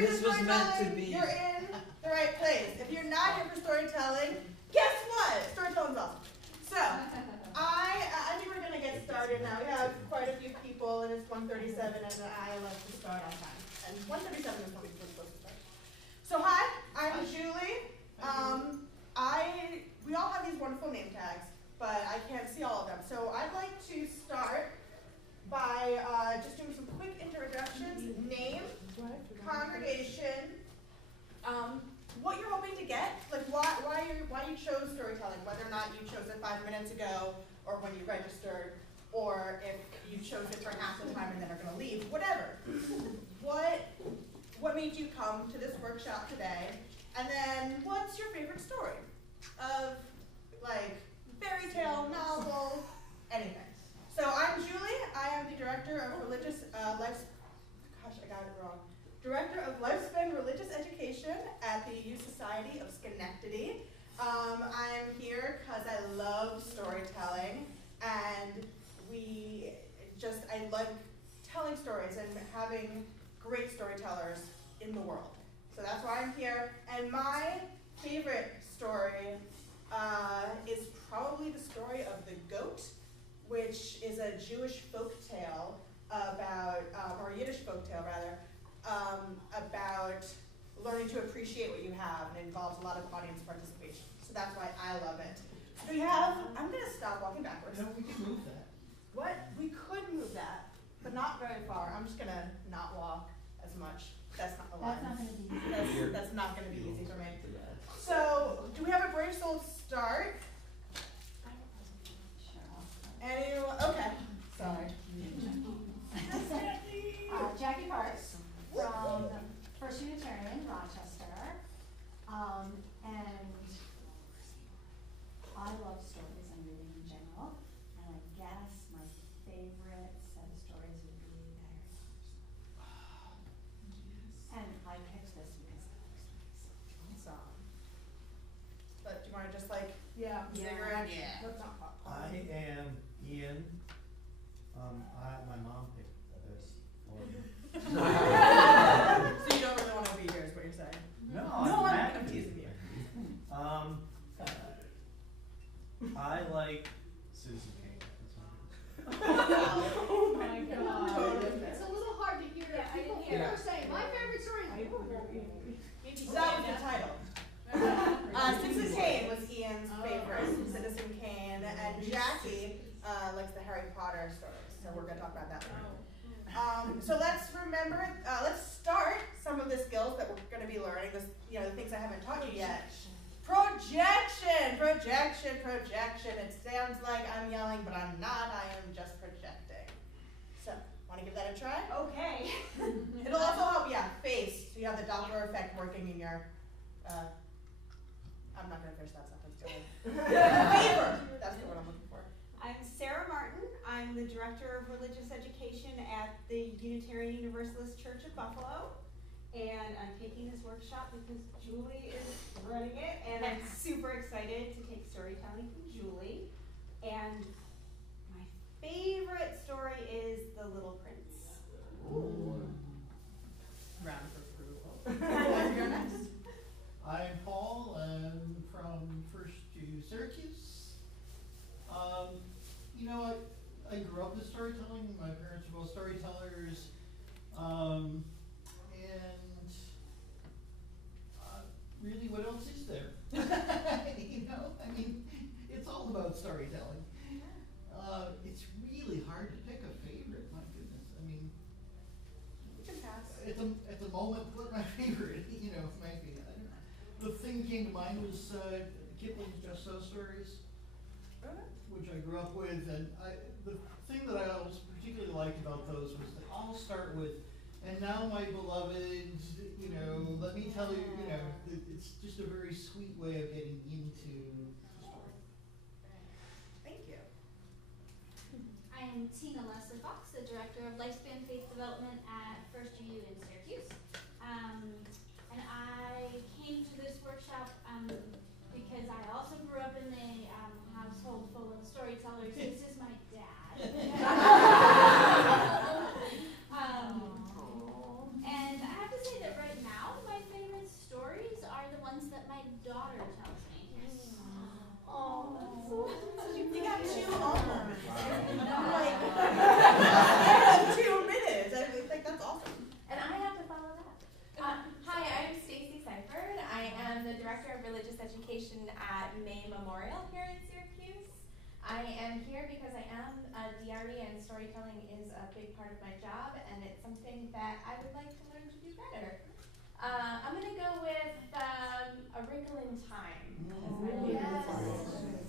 here for storytelling, you're in the right place. If you're not here for storytelling, guess what? Storytelling's awesome. So, I think we're going to get started now. We have quite a few people, and it's 1:37, and I like to start on time. And 1:37 is when we're supposed to start. So, hi, I'm Julie. We all have these wonderful name tags, but I can't see all of them. So, I'd like to start by just doing some quick introductions. Name, congregation, what you're hoping to get, like why you chose storytelling, whether or not you chose it 5 minutes ago, or when you registered, or if you chose it for half the time and then are going to leave, whatever. What made you come to this workshop today? And then what's your favorite story of, like, fairy tale, novel, anything. So I'm Julie. I am the director of Director of Lifespan Religious Education at the Youth Society of Schenectady. I'm here because I love storytelling, and I like telling stories and having great storytellers in the world. So that's why I'm here. And my favorite story is probably the story of the goat, which is a Jewish folk tale about, or a Yiddish folk tale rather, about learning to appreciate what you have, and it involves a lot of audience participation. So that's why I love it. So we have, I'm going to stop walking backwards. No, we can move that. What? We could move that, but not very far. I'm just going to not walk as much. That's not the line. That's not going to be easy. That's not going to be easy for me. So, do we have a brave soul start? Anyone? Okay. Sorry. Jackie Parks from First Unitarian, Rochester. And I love stories and reading in general. And I guess my favorite set of stories would be the Harry Potter stories. And I picked this because I like stories. Awesome. But do you want to just Yeah. cigarette? Yeah. Let's not pop. I am Ian. My mom picked this for me. So you don't really want to be here, is what you're saying? No, I'm teasing you. I like Susan King. Oh my God. Totally. It's a little hard to hear. Yeah, People I didn't here hear are saying, my favorite story is So that was the title. Citizen Kane was Ian's favorite. Citizen Kane. And Jackie likes the Harry Potter stories. So we're going to talk about that later. So let's let's start some of the skills that we're going to be learning, the things I haven't taught you yet. Projection. It sounds like I'm yelling, but I'm not. I am just projecting. So, want to give that a try? Okay. It'll also help, face. So you have the Doppler effect working in your, I'm not going to finish that sentence. Go ahead. Favor. That's the word I'm looking for. I'm Sarah Martin. I'm the Director of Religious Education at the Unitarian Universalist Church of Buffalo. And I'm taking this workshop because Julie is running it, and I'm super excited to take storytelling from Julie. And my favorite story is The Little Prince. Ooh. Round of approval. You're next. I'm Paul. I'm from First to Syracuse. I grew up with storytelling. My parents were both storytellers. Really, what else is there? It's all about storytelling. It's really hard to pick a favorite, my goodness. You can pass. At the moment, what my favorite, might be. I don't know. The thing that came to mind was Kipling's Just So stories, which I grew up with, and the thing that I always particularly liked about those was they all start with, and now my beloved, let me tell you, it's just a very sweet way of getting into the story. Thank you. I am Tina Leslie Fox, the Director of Lifespan Faith Development at First UU in Syracuse. And I came to this workshop because I also grew up in a household full of storytellers. This is my dad. And I have to say that right now, here because I am a DRE and storytelling is a big part of my job, and it's something that I would like to learn to do better. I'm going to go with A Wrinkle in Time. As my favorite story.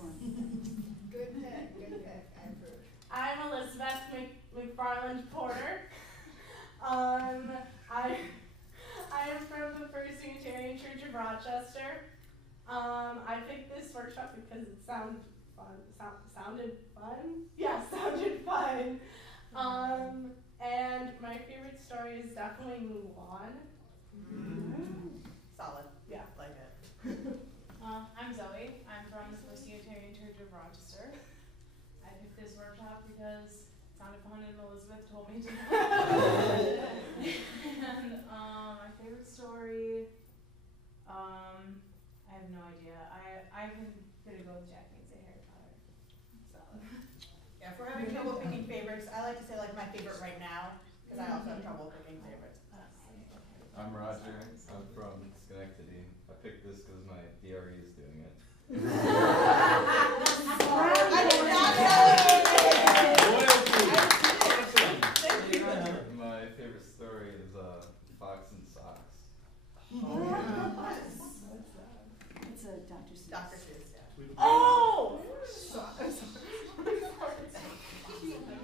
Good pick, good pick. I approve. I'm Elizabeth McFarland Porter. I am from the First Unitarian Church of Rochester. I picked this workshop because it sounded fun. Yeah, sounded fun. And my favorite story is definitely Mulan. Solid. Yeah. Like it. I'm Zoe. I'm from the First Unitarian Church of Rochester. I picked this workshop because it sounded fun and Elizabeth told me to. And my favorite story, I have no idea. I'm gonna go with Jack and say Harry Potter. Solid. Yeah, if we're having trouble picking favorites, I like to say like my favorite right now, because I also have trouble picking favorites. I'm Roger. I'm from Schenectady. I picked this because my DRE is doing it. I did not know it. My favorite story is Fox and Socks. It's a Dr. Seuss. Dr. Seuss, yeah. Oh! I'm sorry.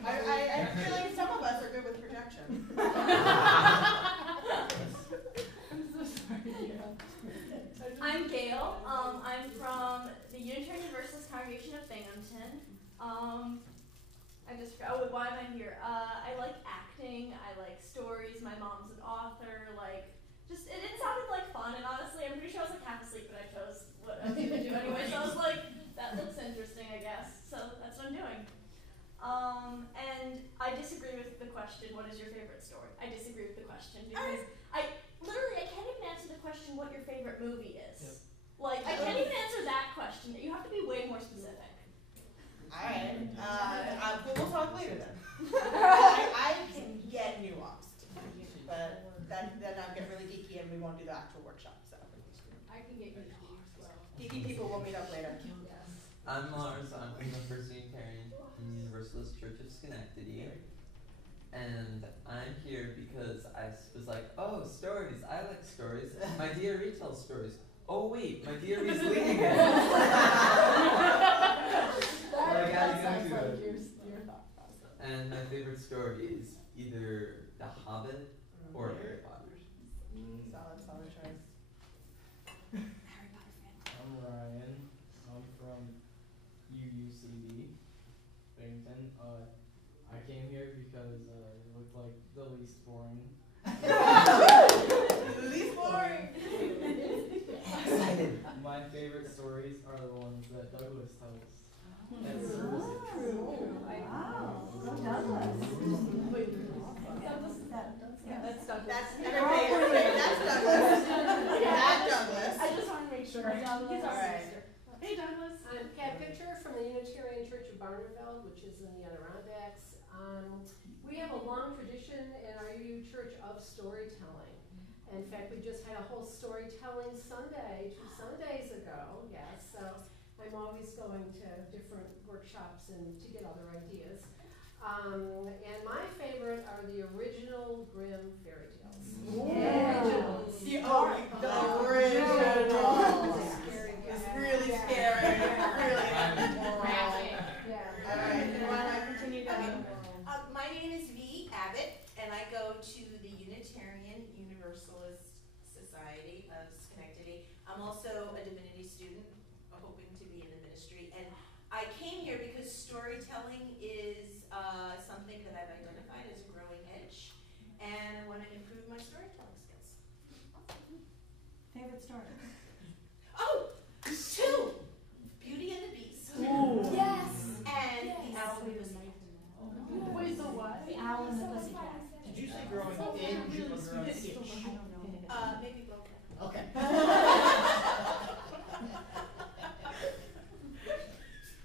I feel like some of us are good with projection. I'm Gail. I'm from the Unitarian Universalist Congregation of Binghamton. I just forgot why am I here? I like acting. I like stories. My mom's an author. It sounded like fun, and honestly, I'm pretty sure I was half asleep, but I chose what I was going to do anyway. So I was like, that looks interesting, I guess. So that's what I'm doing. And I disagree with the question. What is your favorite story? I disagree with the question because I can't even answer the question what your favorite movie is. Yep. I can't even answer that question. You have to be way more specific. Alright, we'll talk later then. I can get nuanced, but then I'll get really geeky and we won't do the actual workshop, so. I can get geeky as well. Geeky people will meet up later. Yes. I'm Lars. I'm from the First Unitarian Universalist Church of Schenectady. And I'm here because I was like, oh, stories. I like stories. My DRE tells stories. Oh, wait, my DRE's leading it. That sounds like your thought process. And my favorite story is either The Hobbit or Harry Potter. Solid choice. Harry Potter fan. I'm Ryan. I'm from UUCD, Binghamton. I came here because it looked like the least boring. Least boring. Excited. My favorite stories are the ones that Douglas tells. That's Wow. Go Douglas. That's Douglas. That's everybody. That's Douglas. That Douglas. I just want to make sure. He's our Alright. sister. Hey, Douglas. I'm Kat Pitcher from the Unitarian Church of Barnardville, which is in the Adirondacks. We have a long tradition in our UU Church of storytelling. In fact, we just had a whole storytelling Sunday 2 Sundays ago. Yes, so I'm always going to different workshops and to get other ideas. And my favorite are the original Grimm fairy tales. Yeah. Originals. The original. It's really scary. Really Graphic. Yeah. Alright, you want to continue down? My name is V. Abbott, and I go to the Unitarian Universalist Society of Schenectady. I'm also a divinity student, hoping to be in the ministry. And I came here because storytelling is something that I've identified as a growing niche, and I want to improve my storytelling skills. Favorite story? Oh, 2! Beauty and the Beast. Yes. And The Owl and the Pussycat. Wait, the what? The Owl and the Pussycat. Did you say growing edge or growing itch? I don't know. Maybe both. Okay.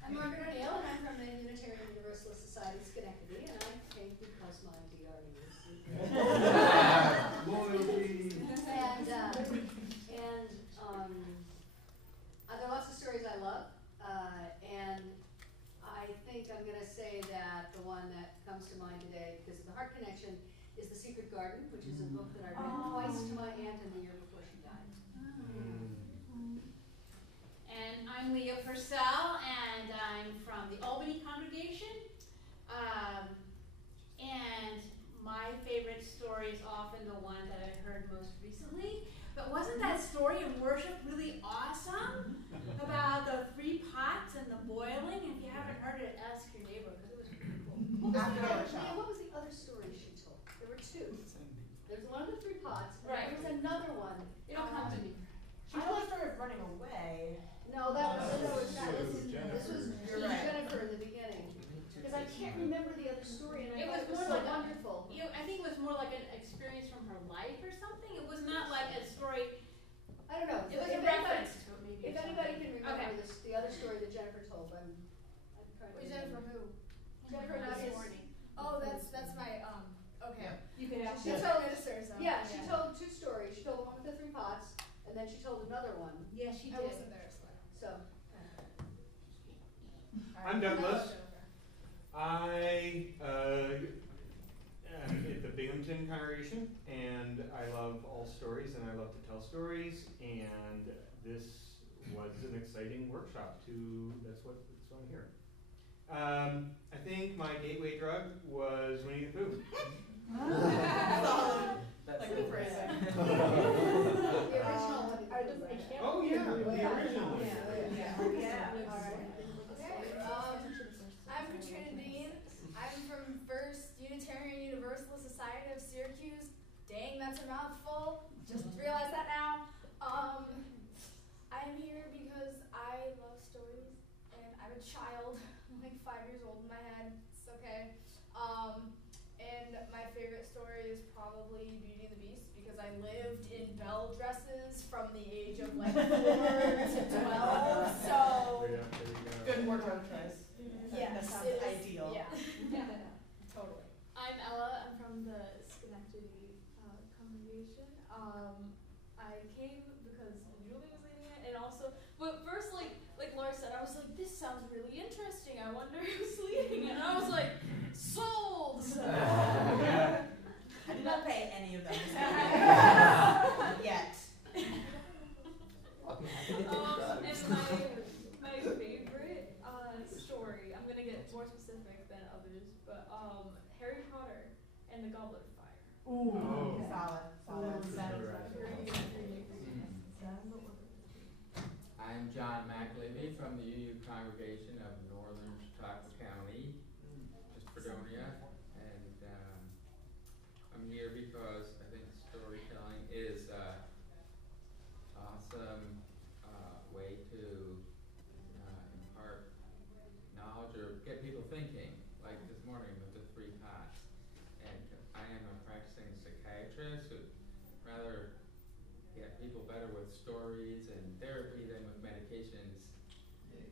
I'm Margaret O'Neill, and I'm from the Unitarian Universalist Society of Schenectady, and I came because my DRE is Loyalty. there are lots of stories I love, and I think think I'm gonna say that the one that comes to mind today, because of the heart connection, is The Secret Garden, which is a book that I read twice to my aunt in the year before she died. And I'm Leah Purcell, and I'm from the Albany congregation. And my favorite story is often the one that I heard most recently. But wasn't that story in worship really awesome? About the 3 pots and the boiling? If you haven't heard it, ask your neighbor, because it was pretty cool. What was the other story she told? There were 2. There's one of the 3 pots, and Right. there was another one. It'll come to me. She told the story of running away. No, that was You're right. Jennifer in the beginning. Because I can't remember the other story, and It I was thought it was more so like wonderful. I think it was more like an experience from her life or something. It was not like a story. I don't know. It was If a reference to it, maybe. If anybody can remember Okay. the other story that Jennifer told, I'm trying to remember. Jennifer who? Jennifer This Nuggets. morning. Oh, that's my okay. You could have She She told- told ministers. Yeah, she told 2 stories. She told the one with the 3 pots, and then she told another one. Yeah, she did. I wasn't there, so. So, I'm Douglas. I am at the Binghamton congregation, and I love all stories, and I love to tell stories, and this was an exciting workshop that's what I'm here. I think my gateway drug was Winnie the Pooh. Solid. That's Like it. the phrase. the original one. Oh yeah, the original one. I'm Katrina Dean. I'm from First Unitarian Universalist Society of Syracuse. Dang, that's a mouthful. Just realized that now. I'm here because I love stories, and I'm a child. I'm like 5 years old in my head. It's okay. And my favorite story is probably Beauty and the Beast because I lived in belle dresses from the age of like 4 to 12. So Yeah, there you go. Good wardrobe choice. yes, That sounds it is. ideal. Yeah, totally. I'm Ella. I'm from the Schenectady congregation. I came because Julie was leading it, and also, but first, like Laura said, I was like, this sounds really interesting. I wonder who's leading it. And I was like, sold. So. I did not pay any of them. Yet. And my favorite story, I'm gonna get more specific than others, but Harry Potter and the Goblet of Fire. Ooh. Oh. Solid. I'm John McLevy from the UU congregation of Northern Chautauqua County, just Fredonia, and I'm here because I think storytelling is an awesome way to impart knowledge or get people thinking, like this morning with the 3 pots. And I am a practicing psychiatrist who'd rather get people better with stories and therapy than with medications. And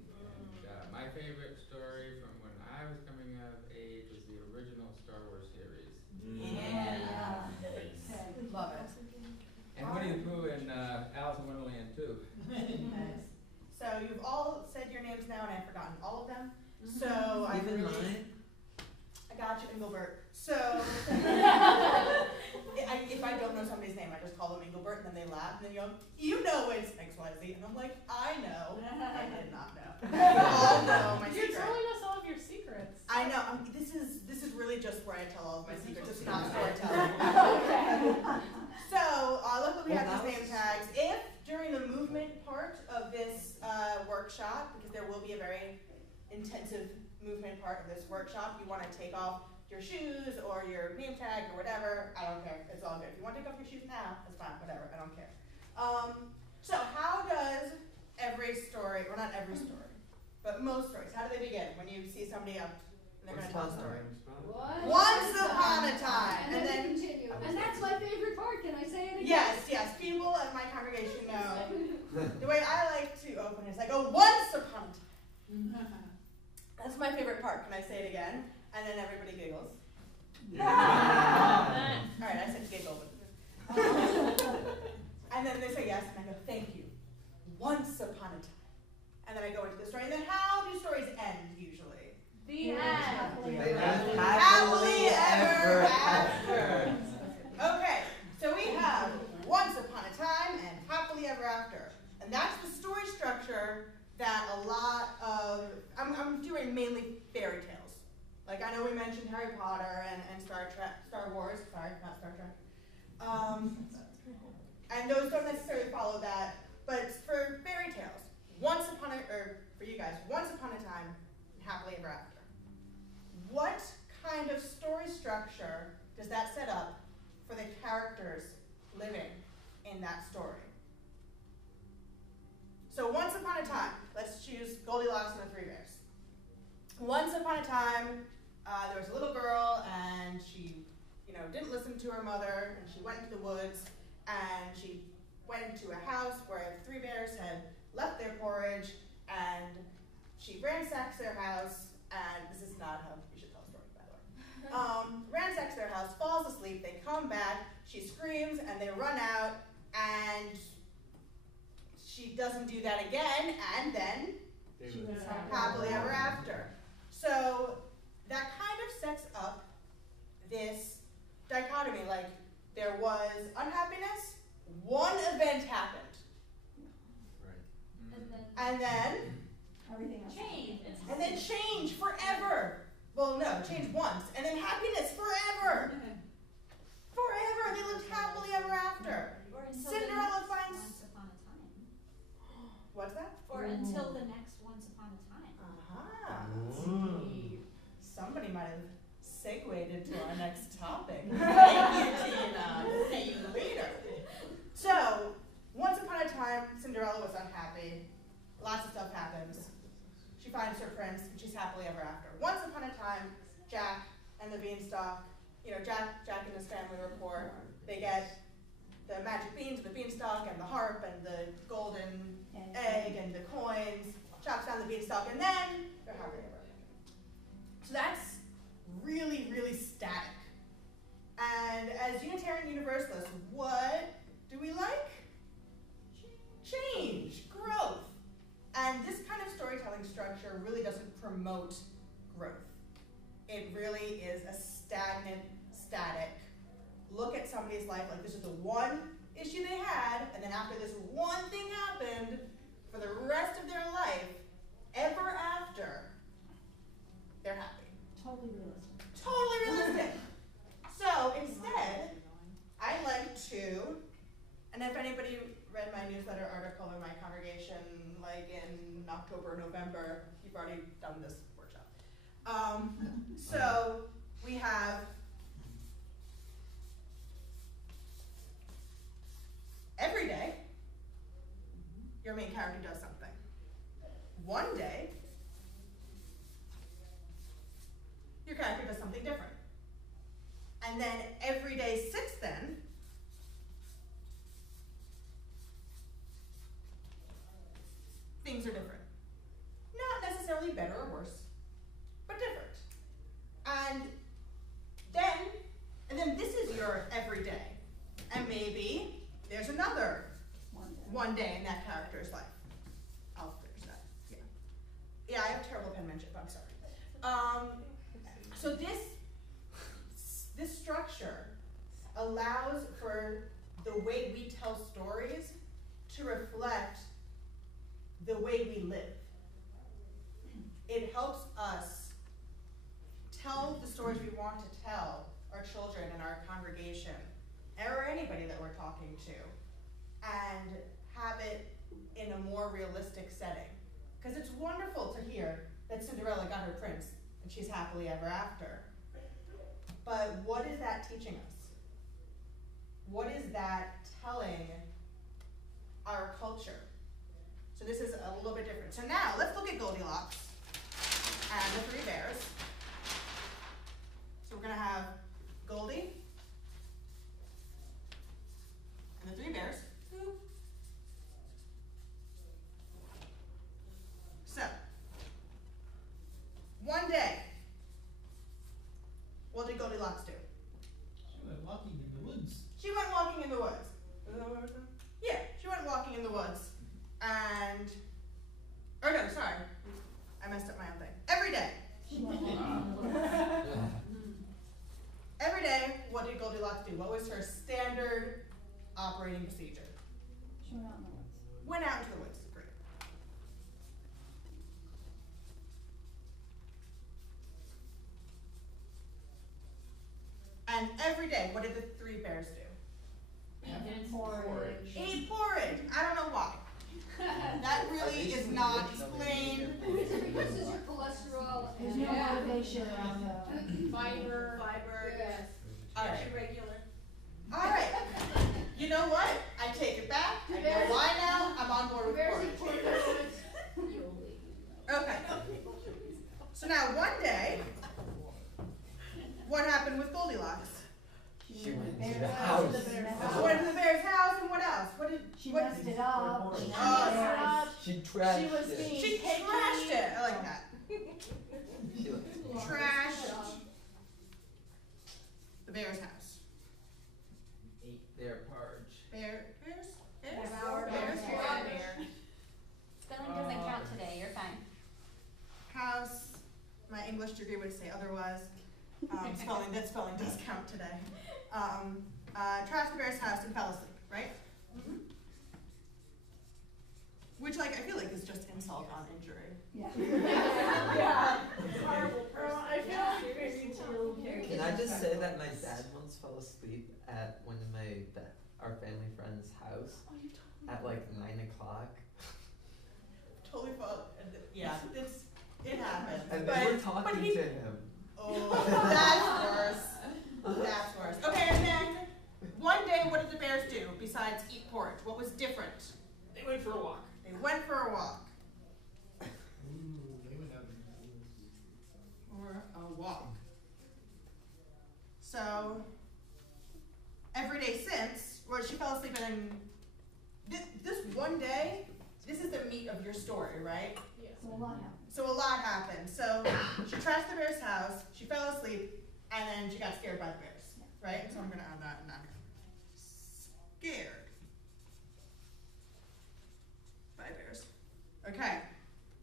my favorite story from when I was coming of age was the original Star Wars series. Yeah. Love it. And Winnie the Pooh and Alice in Wonderland too. Nice. So you've all said your names now, and I've forgotten all of them. So I Even really, mine? I got you, Engelbert. So if I don't know somebody's name, I just call them Engelbert, and then they laugh, and then you go, "You know it's XYZ," and I'm like, "I know." I did not know. You all know my You're secret. telling us all of your secrets. I know. This is really just where I tell all of my secrets. It's not storytelling. So luckily we have these name tags. If during the movement part of this workshop, because there will be a very intensive movement part of this workshop, you want to take off your shoes or your name tag or whatever, I don't care. It's all good. If you want to take off your shoes now, that's fine. Whatever. I don't care. So how does every story, or not every story, but most stories, how do they begin? When you see somebody up and they're going to tell a story. Once upon a time. And then continue. And that's my favorite part. Can I say it again? Yes. People at my congregation know. The way I like to open is I go, once upon a time. That's my favorite part. Can I say it again? And then everybody giggles. All right, I said giggle. And then they say yes, and I go, thank you. Once upon a time. And then I go into the story. And then how do stories end usually? The fairy tales. Like, I know we mentioned Harry Potter and Star Wars, sorry, not Star Trek. And those don't necessarily follow that, but for fairy tales, for you guys, once upon a time, happily ever after. What kind of story structure does that set up for the characters living in that story? So once upon a time, let's choose Goldilocks and the Three Bears. Once upon a time, there was a little girl, and she, didn't listen to her mother, and she went into the woods, and she went into a house where the three bears had left their porridge, and she ransacks their house, and this is not how you should tell a story, by the way. Ransacks their house, falls asleep, they come back, she screams, and they run out, and she doesn't do that again, and then she was happily ever after. So that kind of sets up this dichotomy, like there was unhappiness, one event happened. Right. And then Everything else. Change. and then change forever. Well, no, change once, and then happiness forever. Forever, they lived happily ever after. Or until Cinderella the next finds. Once Upon a Time. What's that? Or until the next Once Upon a Time. Aha. Ooh. See, somebody might have segued into our next topic. Thank you, Tina. See you later. So, once upon a time, Cinderella was unhappy. Lots of stuff happens. She finds her prince, and she's happily ever after. Once upon a time, Jack and the Beanstalk, Jack and his family report, they get the magic beans, the beanstalk, and the harp, and the golden egg, and the coins, chops down the beanstalk, and then they're happily ever after. So that's really, really static. And as Unitarian Universalists, what do we like? Change, growth. And this kind of storytelling structure really doesn't promote growth. It really is a stagnant, static look at somebody's life like this is the one issue they had, and then after this one thing happened, for the rest of their life, ever after, they're happy. Totally realistic. Totally realistic. So instead, I like to, and if anybody read my newsletter article in my congregation, like in October, November, you've already done this workshop. So we have every day, your main character does something. One day, your character does something different. And then every day since then, things are different. Not necessarily better or worse, but different. And then this is your everyday. And maybe there's another one day in that character's life. I'll finish that. Yeah. Yeah, I have terrible penmanship, I'm sorry. So this structure allows for the way we tell stories to reflect the way we live. It helps us tell the stories we want to tell our children and our congregation, or anybody that we're talking to, and have it in a more realistic setting. Because it's wonderful to hear that Cinderella got her prince and she's happily ever after. But what is that teaching us? What is that telling our culture? So this is a little bit different. So now let's look at Goldilocks and the Three Bears. So we're going to have Goldie and the Three Bears. So, one day, what did Goldilocks do? She went walking in the woods. She went walking in the woods. Is that what I was saying? Yeah, she went walking in the woods. And, oh no, sorry. I messed up my own thing. Every day. Every day, what did Goldilocks do? What was her standard operating procedure? She went out in the woods. Went out into the woods. Great. every day, what did the three bears do? Porridge. Ate porridge. I don't know why. That really is not explained. Because it reduces your cholesterol. There's no motivation around the Fiber. Yes. All right. Extra regular. All right. You know what? I take it back. I know why now. I'm on board with porridge. Okay. So now one day, what happened with Goldilocks? She went to Bear's the house. house. She went to the bear's house, and what else? What did She what? messed it up. She Oh. She trashed She was it. being She trashed it. I like that. She liked it. Trashed the bear's house. Ate their porridge. Bears? Devoured Bears? our Bears? Spelling doesn't count today, you're fine. House. My English degree would say otherwise. Spelling does count today. Trashed the bear's house and fell asleep, right? Mm-hmm. Which, like, I feel like is just insult on injury. Yeah. Yeah. Horrible person. I feel like fairy tale. Can I just say that my dad once fell asleep at one of our family friend's house at like 9 o'clock? Totally fall. Yeah, it happens. And but, they were but talking he, to him. Oh, that's worse. That's worse. Okay, and then one day, what did the bears do besides eat porridge? What was different? They went for a walk. They went for a walk. Ooh, they went out Or a walk. So, every day since, well, she fell asleep and then this one day, this is the meat of your story, right? So a lot happened. So a lot happened. So she trashed the bear's house, she fell asleep, and then she got scared by the bears, right? So I'm gonna add that in. Scared by bears. Okay.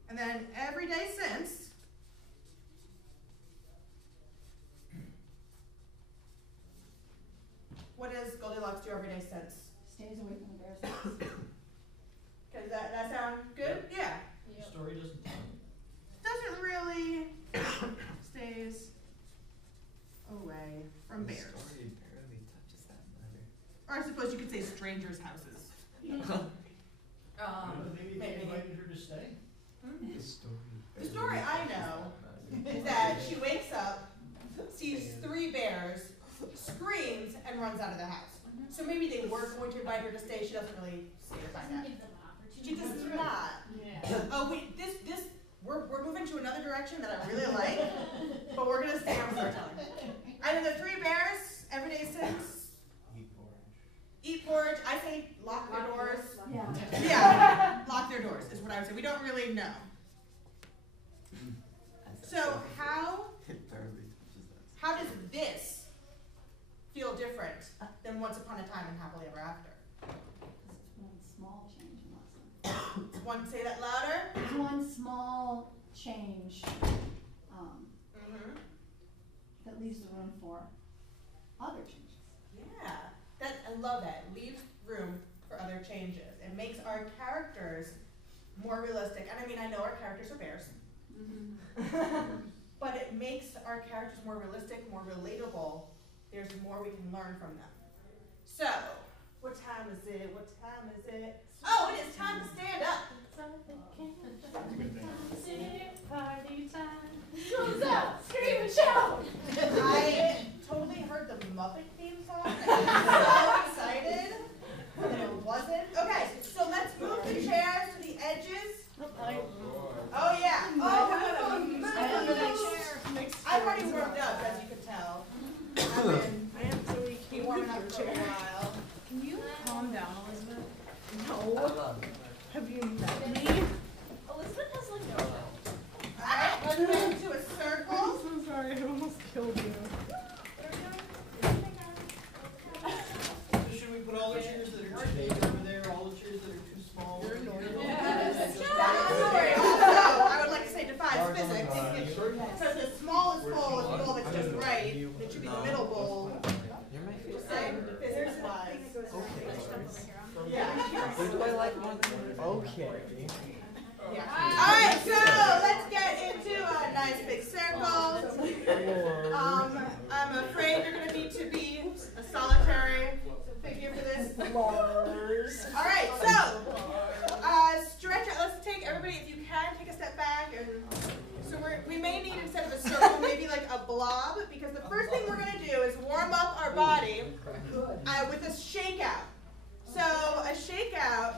And then every day since, what does Goldilocks do every day since? Stays away from the bear's house. Okay, does that sound good? Yeah. The story doesn't tell. Doesn't really stays away from The bears. story barely touches that matter. Or I suppose you could say strangers' houses. Maybe they invited her to stay. The story. The story I know is that she wakes up, sees three bears, screams, and runs out of the house. So maybe they were going to invite her to stay. She doesn't really stay to find out. Give them an opportunity. She does not. Yeah. Oh wait, we're moving to another direction that I really like, but we're gonna stay on storytelling. And then the three bears, every day since, eat porridge. I say lock their doors. Yeah. Yeah, lock their doors is what I would say. We don't really know. So how It barely touches that. how does this feel different than Once Upon a Time and Happily Ever After? It's one small change in lesson. One, say that louder. It's one small change that leaves the room for other changes. Yeah, I love that. Leaves room for other changes. It makes our characters more realistic. And I mean, I know our characters are bears. But it makes our characters more realistic, more relatable. There's more we can learn from them. So, what time is it? What time is it? Oh, it is time to stand up. Party time. Goes out, scream and shout. I totally heard the Muppet theme song and I was so excited. And then it wasn't. Okay, so let's move the chairs to the edges. Oh yeah. I've already warmed up, as you can tell. I've been warming up for a while. Can you calm down, Elizabeth? I love it. Have you met me? Elizabeth has like no show. Alright, let's get into a circle. I'm so sorry, I almost killed you. Should we put all the chairs that are too big over there, all the chairs that are too small over here? Sorry, also, I would like to say defies physics. Because the smallest bowl, if you know if it's just right, it should be the middle bowl. You're my favorite. Just saying, physics wise. Yeah. Who do I like more than Okay. Yeah. Alright, so let's get into a nice big circle. I'm afraid you're going to need to be blob because the first thing we're going to do is warm up our body with a shakeout. So a shakeout,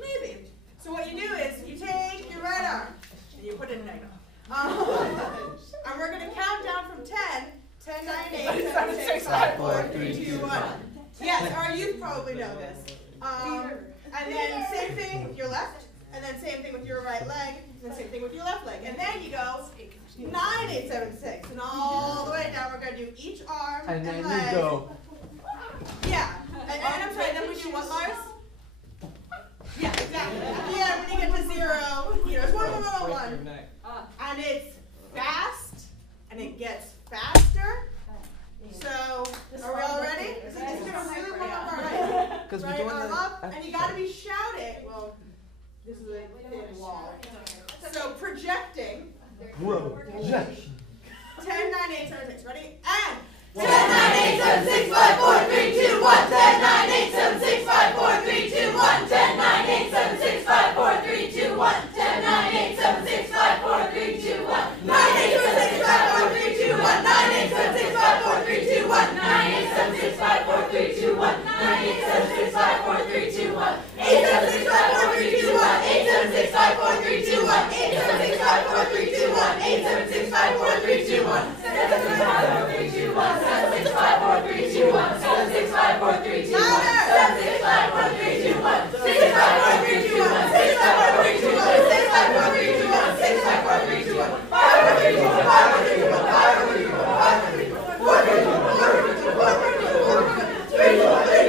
maybe. So what you do is you take your right arm and you put it in there. And we're going to count down from 10. 10, 9, 8, 7, 6, 5, 4, 3, 2, 1. Yes, our youth probably know this. And then same thing with your left, and then same thing with your right leg, and then same thing with your left leg. And then you go 9, 8, 7, 6, and all the way down. We're going to do each arm and then leg. you go. Yeah. And I'm sorry, then we do what, Lars? Yeah, exactly. Yeah, when you get to 0, you know, it's 1, 1, 1, 1. And it's fast, and it gets faster. So, are we all ready? This is going to really warm up our right arm up, and you got to be shouting. Well, this is a thin wall. So, projecting. Projection. 10, 9, 8, 7, 6. Ready? And 10, 9, 8, 7, 6, 5, 4, 3, 2, 1. 10, 9, 8, 7, 6, 5, 4, 3, 2, 1. 10, 9, 8, 7, 6, 5, 4, 3, 2, 1. 10, 9, 8, 7, 6, 5, 4, 3, 2, 1. 9, 8, 7, 6, 5, 4, 3, 2, 1. 9, 8, 7, 6, 5, 4, 3, 2, 1. 9, 8, 7, 6, 5, 4, 3, 2, 1. 9, 8, 7, 6, 5, 4, 3, 2, 1. 8, 7, 6, 5, 4, 3, 2, 1. 8, 7, 6, 5, 4, 3, 2, 1. 8, 7, 6, 5, 4, 3, 2, 1. 8, 7, 6, 5, 4, 3, 2, 1. 7, 6, 5, 4, 3, 2, 1. 7, 6, 5, 4, 3, 2, 1. 7, 6, 5, 4, 3, 2, 1. 7, 6, 5, 4, 3, 2, 1. 6, 5, 4, 3, 2, 1. 6, 5, 4, 3, 2, 1. 6, 5, 4, 3, 2, 1. 6, 5, 4, 3, 2, 1. 5, 4, 3, 2, 1. 5, 4, 3, 2, 1. 5, 4, 3, 2, 1. 5, 4, 3, 2, 1. 4, 3, 2, 1. 4, 3, 2, 1. 4, 3, 2, 1. 3, 2, 1. 3, 2, 1. 3, 2,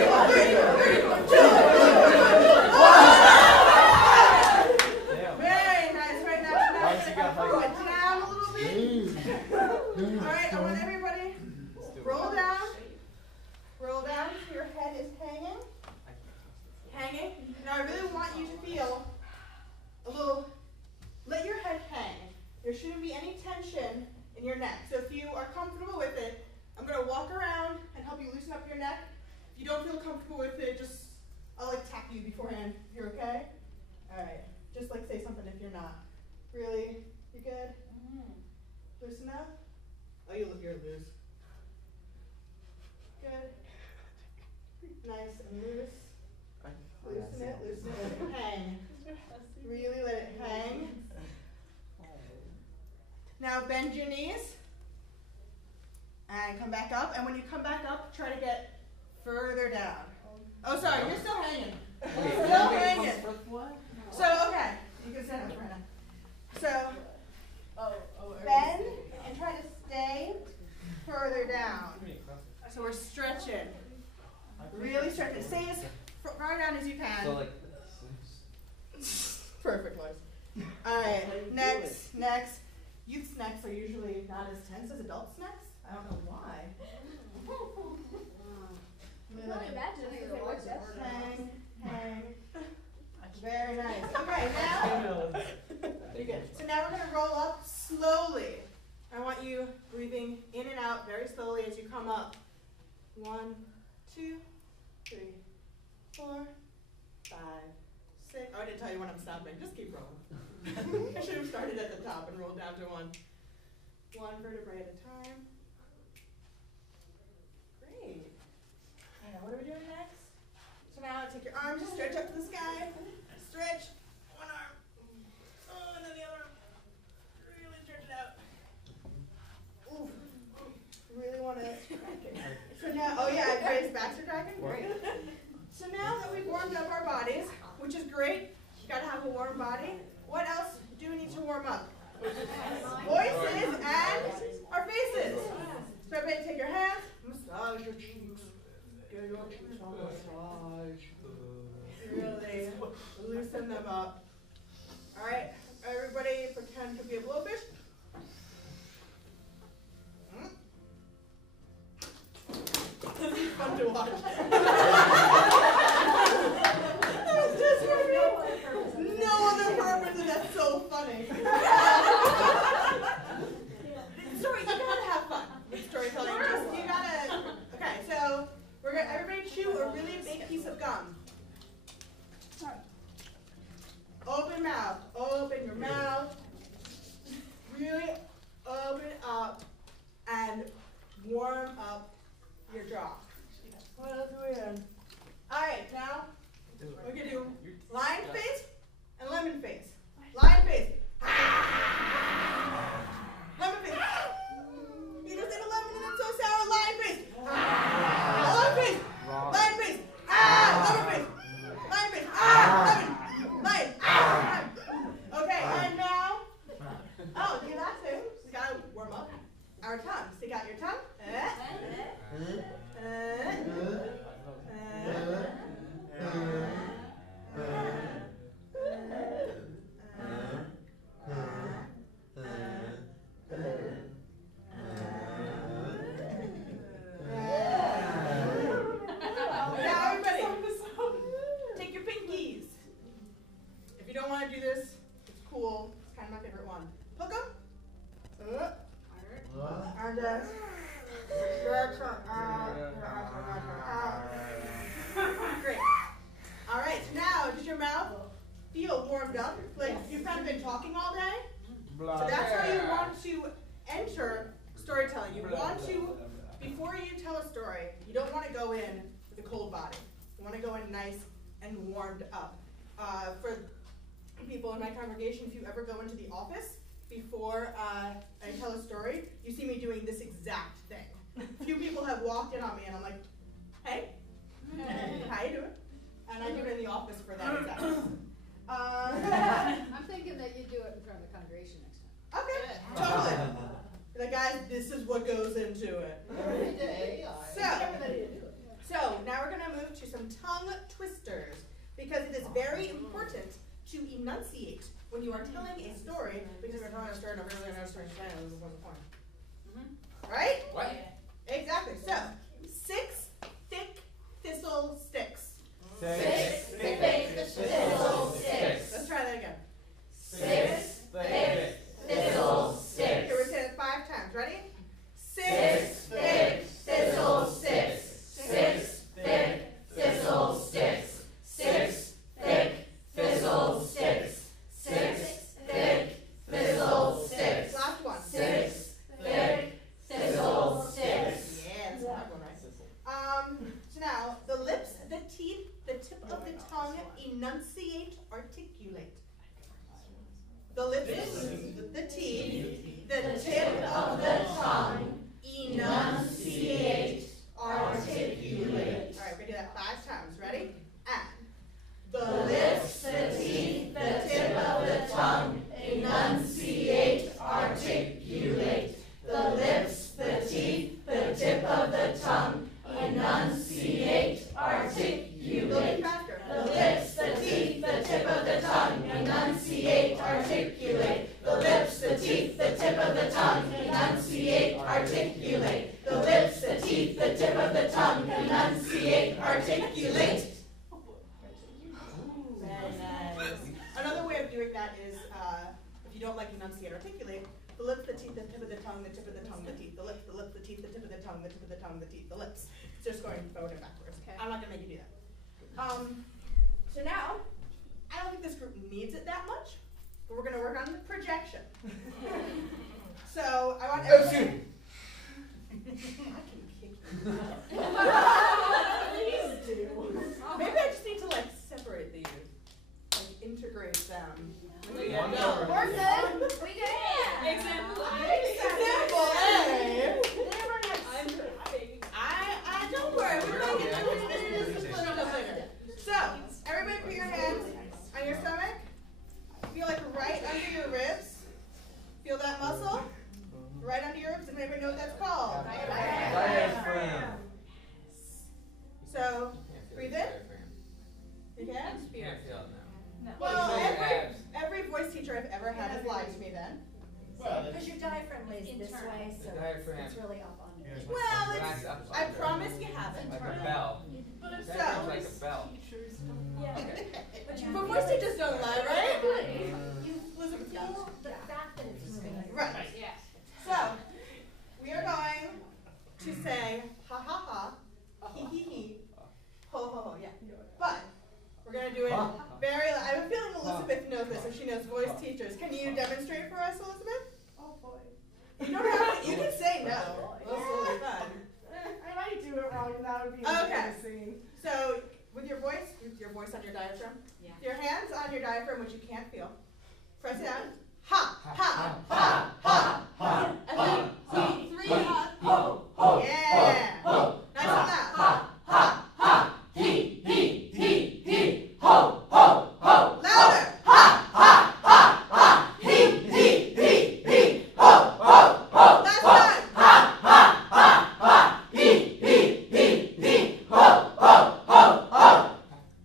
1. 3, 2, 1. 2, 1. Very nice. Right now, we're going to throw it down a little bit. All right, I want everybody roll down. Roll down so your head is hanging. Hanging. Now I really want you to feel a little, let your head hang. There shouldn't be any tension in your neck. So if you are comfortable with it, I'm going to walk around and help you loosen up your neck. If you don't feel comfortable with it, just, I'll like tap you beforehand. You're okay? All right. Just like say something if you're not. Really? You good? Loosen up? Oh, you're loose. Good. Nice and loose. Loosen it, loosen it, let it hang. Really let it hang. Now bend your knees. And come back up. And when you come back up, try to get further down. Oh, sorry, you're still hanging. Still hanging. So, okay. You can stand up right now. So, bend and try to stay further down. So we're stretching. Really stretching. Stay as far down as you can. So like Perfect, Lars. Alright, next. Youth necks are usually not as tense as adult necks. I don't know why. Hang. Very nice. Okay, now. You're good. So now we're going to roll up slowly. I want you breathing in and out very slowly as you come up. 1, 2, 3, 4, 5, 6. Oh, I didn't tell you when I'm stopping. Just keep rolling. I should have started at the top and rolled down to 1. 1 vertebrae at a time. Great. Now, what are we doing next? So now take your arms, stretch up to the sky. Stretch. One arm. Oh, and then the other arm. Really stretch it out. Ooh. Really want to crack it. So now, oh yeah, everybody's backs are cracking? Great. So now that we've warmed up our bodies, which is great, you gotta have a warm body. What else do we need to warm up? Voices and our faces. So everybody take your hands, massage your cheeks. Get your cheeks on massage. Really loosen them up. Alright, everybody pretend to be a blowfish. This is fun to watch. That's just for me. No other purpose, and that's so funny. Story, you gotta have fun with storytelling. Just, you gotta. Okay, so we're gonna everybody chew a really big piece of gum. Open mouth. Open your mouth. Really open it up. warm up your jaw. What else do we have? Alright, now we're gonna do lion face and lemon face. Lion face. Lemon face. You just ate a lemon and it's so sour. Lion face. Lemon face. Lion face. Lemon face. Lion face. Lemon. Lion. Lemon. Okay, and now, oh, do that too. We gotta warm up our tongues. Stick out your tongue. Now everybody, take your pinkies. If you don't want to do this, it's cool. It's kind of my favorite one. Hook them. And great. All right. So now, does your mouth feel warmed up? Like you've kind of been talking all day. So that's how you want to enter storytelling. You want to, before you tell a story, you don't want to go in with a cold body. You want to go in nice and warmed up. For people in my congregation, if you ever go into the office before I tell a story, you see me doing this exact thing. Few people have walked in on me and I'm like, hey, how you doing? And I do it in the office for that exact reason. I'm thinking that you do it in front of the congregation next time. Okay, totally. Like, guys, this is what goes into it. Every day. So now we're going to move to some tongue twisters because it is very important to enunciate when you are telling a story, because if you're telling a story and nobody really knows what you're saying, this is what's the point. Right? What? Exactly. So, 6 thick thistle sticks. 6 thick thistle sticks. Let's try that again. 6 thick thistle sticks. Here, we're saying it 5 times. Ready? 6 thick thistle sticks. 6 thick thistle sticks. 6 thick thistle sticks. 6 thick thistle sticks. Last one. 6 thick thistle sticks. Yeah, that's a hard one, right? So now, the lips, the teeth, the tip of the tongue enunciate, articulate. The lips, the teeth, the tip of the tongue enunciate, articulate. All right, we're going to do that 5 times. Ready? And the lips, the teeth, the tip of the tongue enunciate, articulate. The lips, the teeth, the tip of the tongue enunciate, articulate. The lips, the teeth, the tip of the tongue enunciate, articulate. The lips, the teeth, the tip of the tongue enunciate, articulate. The lips, the teeth, the tip of the tongue enunciate, articulate. Very nice. Another way of doing that is, if you don't like enunciate, articulate, the lips, the teeth, the tip of the tongue, the tip of the tongue, the teeth, the lips, the teeth, the tip of the tongue, the tip of the tongue, the teeth, the lips. It's just going forward and backwards. Okay. I'm not going to make you do that. So now, I don't think this group needs it that much, but we're going to work on the projection. So, I want everybody... I can kick you. Please do. Maybe I just need to, like, separate these. Like, integrate them. We're good. We good. Example A. I don't worry. We're going to get this split up later. So, everybody put your hands on your stomach. Feel like right under your ribs. Feel that muscle? Right under your ribs. Does anybody know what that's called? Diaphragm. So, breathe in. You can? Can't feel it now. Well, Abs. every voice teacher I've ever had has lied to me then. Because your diaphragm lays this way, so The diaphragm. it's really up on you. Well, Relax up I under. promise you haven't. Like a bell. So, Diaphragm's like a bell. Yeah. Okay. but voice teachers don't lie, right? You Elizabeth feel does. the fact that it's moving. Right. So, we are going to say ha ha ha, he he he, ho ho ho, yeah. But we're going to do it very loud. I have a feeling Elizabeth knows this if she knows voice teachers. Can you demonstrate for us, Elizabeth? Oh boy. You don't have to, you can say no. That's totally fine. voice on your diaphragm? Yeah. Your hands on your diaphragm, which you can't feel. Press it down. Ha, ha, ha, ha, ha. And then 3 ha. Yeah. Nice and loud. Louder. Last time.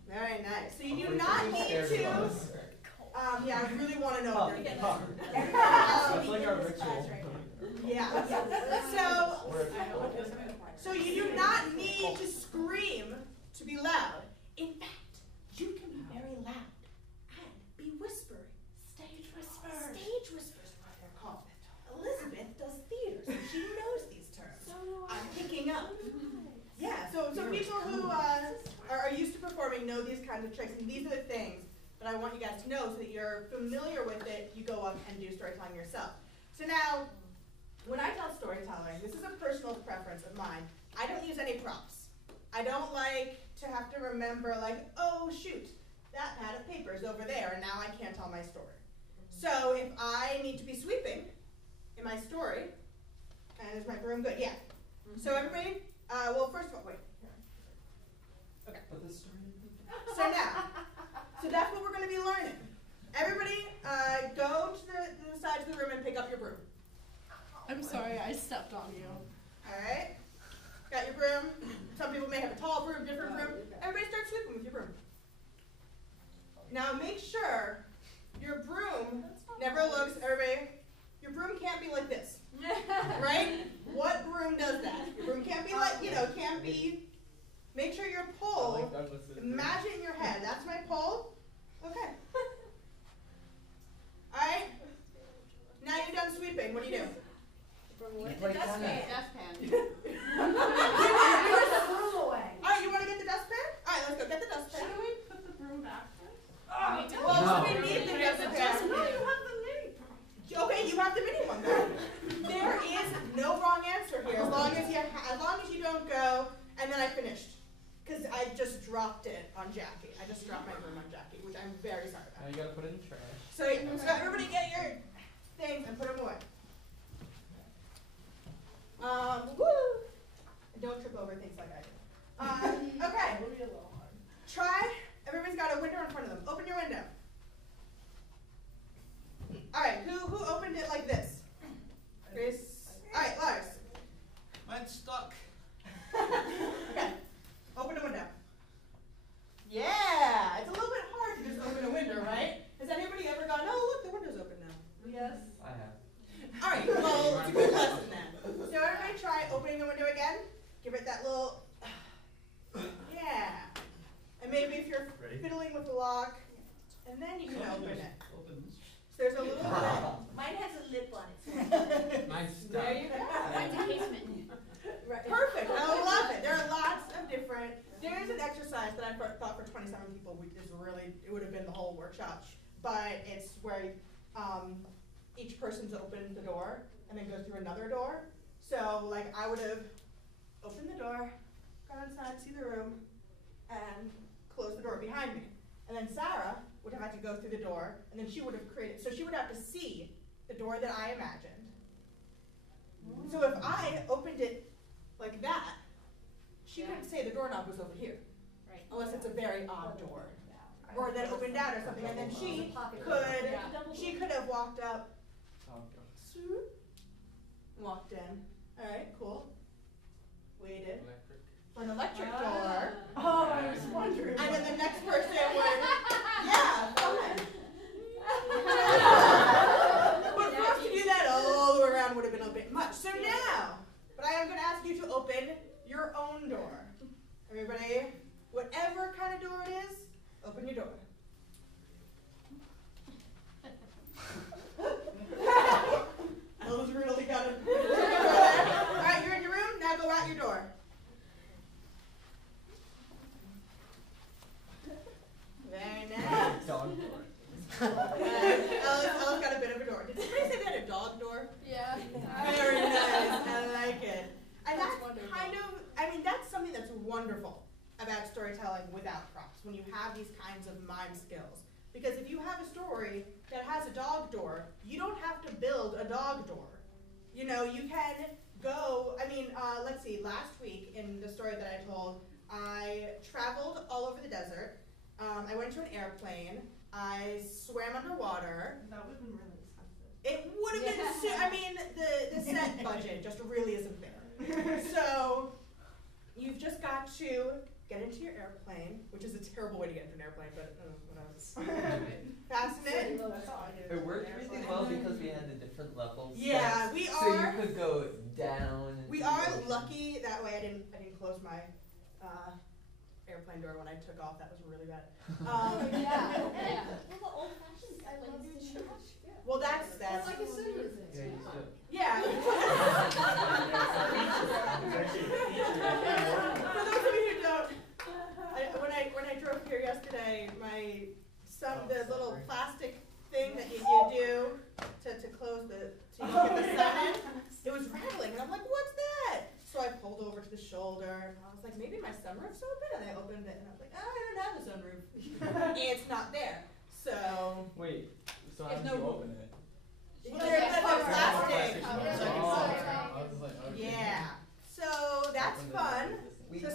Very nice. So you do not need to. Yeah, I really want to know if they're getting That's like our ritual. Yeah. So you do not need to scream to be loud. In fact, you can be very loud and be whispering. Stage whispers. Stage whispers are what they're called. Elizabeth does theater, so she knows these terms. I'm picking up. Yeah. So people who are used to performing know these kinds of tricks, and these are the things that I want you guys to know so that you're familiar with it. You go up and do storytelling yourself. So now, when I tell storytelling, this is a personal preference of mine. I don't use any props. I don't like to have to remember, like, oh shoot, that pad of paper is over there, and now I can't tell my story. So if I need to be sweeping in my story, and is my broom good? Yeah. So everybody, well, first of all, wait. Okay. So now, so that's what we're going to be learning. Everybody, go to the sides of the room and pick up your broom. I'm sorry, I stepped on you. All right. Got your broom. Some people may have a tall broom, different broom. Everybody start sweeping with your broom. Now make sure your broom never looks, everybody, your broom can't be like this. Right? What broom does that? Your broom can't be like, can't be, make sure your pole, imagine in your head, that's my pole. Okay. All right. Now you're done sweeping, what do you do? Get the dustpan. All right, you want to get the dustpan? All right, let's go get the dustpan. Should we put the broom back? Well, we need the dustpan. No, you have the mini. Okay, you have the mini one though. There is no wrong answer here, as long as you don't go. And then I finished, because I just dropped it on Jackie. I just dropped my broom on Jackie, which I'm very sorry about. Now you gotta put it in the trash. So everybody get your things and put them away. Woo! And don't trip over things like I do. Okay. Try. Everybody's got a window in front of them. Open your window. All right. Who opened it like this? Chris. All right, Lars. Mine's stuck. Okay. Open the window. Yeah. It's a little bit hard to just open a window, right? Has anybody ever gone, oh, look, the window's open now? Yes. I have. All right. Well, it's a good lesson then. So everybody try opening the window again. Give it that little, yeah. And maybe if you're fiddling with the lock, and then you can open it. So there's a little bit. Mine has a lip on it. Mine's stuck. There you go. Mine's a casement. Right. Perfect. I love it. There are lots of different. There's an exercise that I thought for 27 people is really, it would have been the whole workshop, but it's where each person's opened the door and then goes through another door. So like I would have opened the door, gone inside, see the room, and closed the door behind me. And then Sarah would have had to go through the door, and then she would have created, so she would have to see the door that I imagined. So if I opened it like that, she couldn't say the doorknob was over here, Right. unless it's a very odd door, or that opened out or something. And then she could have walked up, walked in. All right, cool. Waited for an electric door. Oh, I was wondering. And then the next person would, yeah, fine. But for us to do that all the way around would have been a bit much. So now, but I am going to ask you to open your own door. Everybody, whatever kind of door it is, open your door. Those really got it. All right, you're in your room. Now go out your door. Very nice. Dog door. Ella's got a bit of a door. Did somebody say they had a dog door? Yeah. Very nice. I like it. And that's kind of, I mean, that's something that's wonderful about storytelling without props. When you have these design skills. Because if you have a story that has a dog door, you don't have to build a dog door. You know, you can go, let's see, last week in the story that I told, I traveled all over the desert. I went to an airplane. I swam underwater. That would have been really expensive. It would have been, the set budget just really isn't there. So you've just got to get into your airplane, which is a terrible way to get into an airplane, but whatever. Fasten it. It worked really well because we had the different levels. Yeah, we so are. So you could go down. We are lucky that way. I didn't close my airplane door when I took off. That was really bad. Yeah. Well, the old-fashioned airplanes do that. Well, that's like a sunroof. Yeah. For those of you who don't, when I drove here yesterday, the little plastic thing that you do to close to get the sun in, it was rattling, and I'm like, what's that? So I pulled over to the shoulder, and I was like, maybe my sunroof's open, and I opened it, and I was like, oh, I don't have a sunroof. It's not there. So wait, so how There's did no you room. open it? They're plastic. I was like, okay. Yeah. So that's fun. So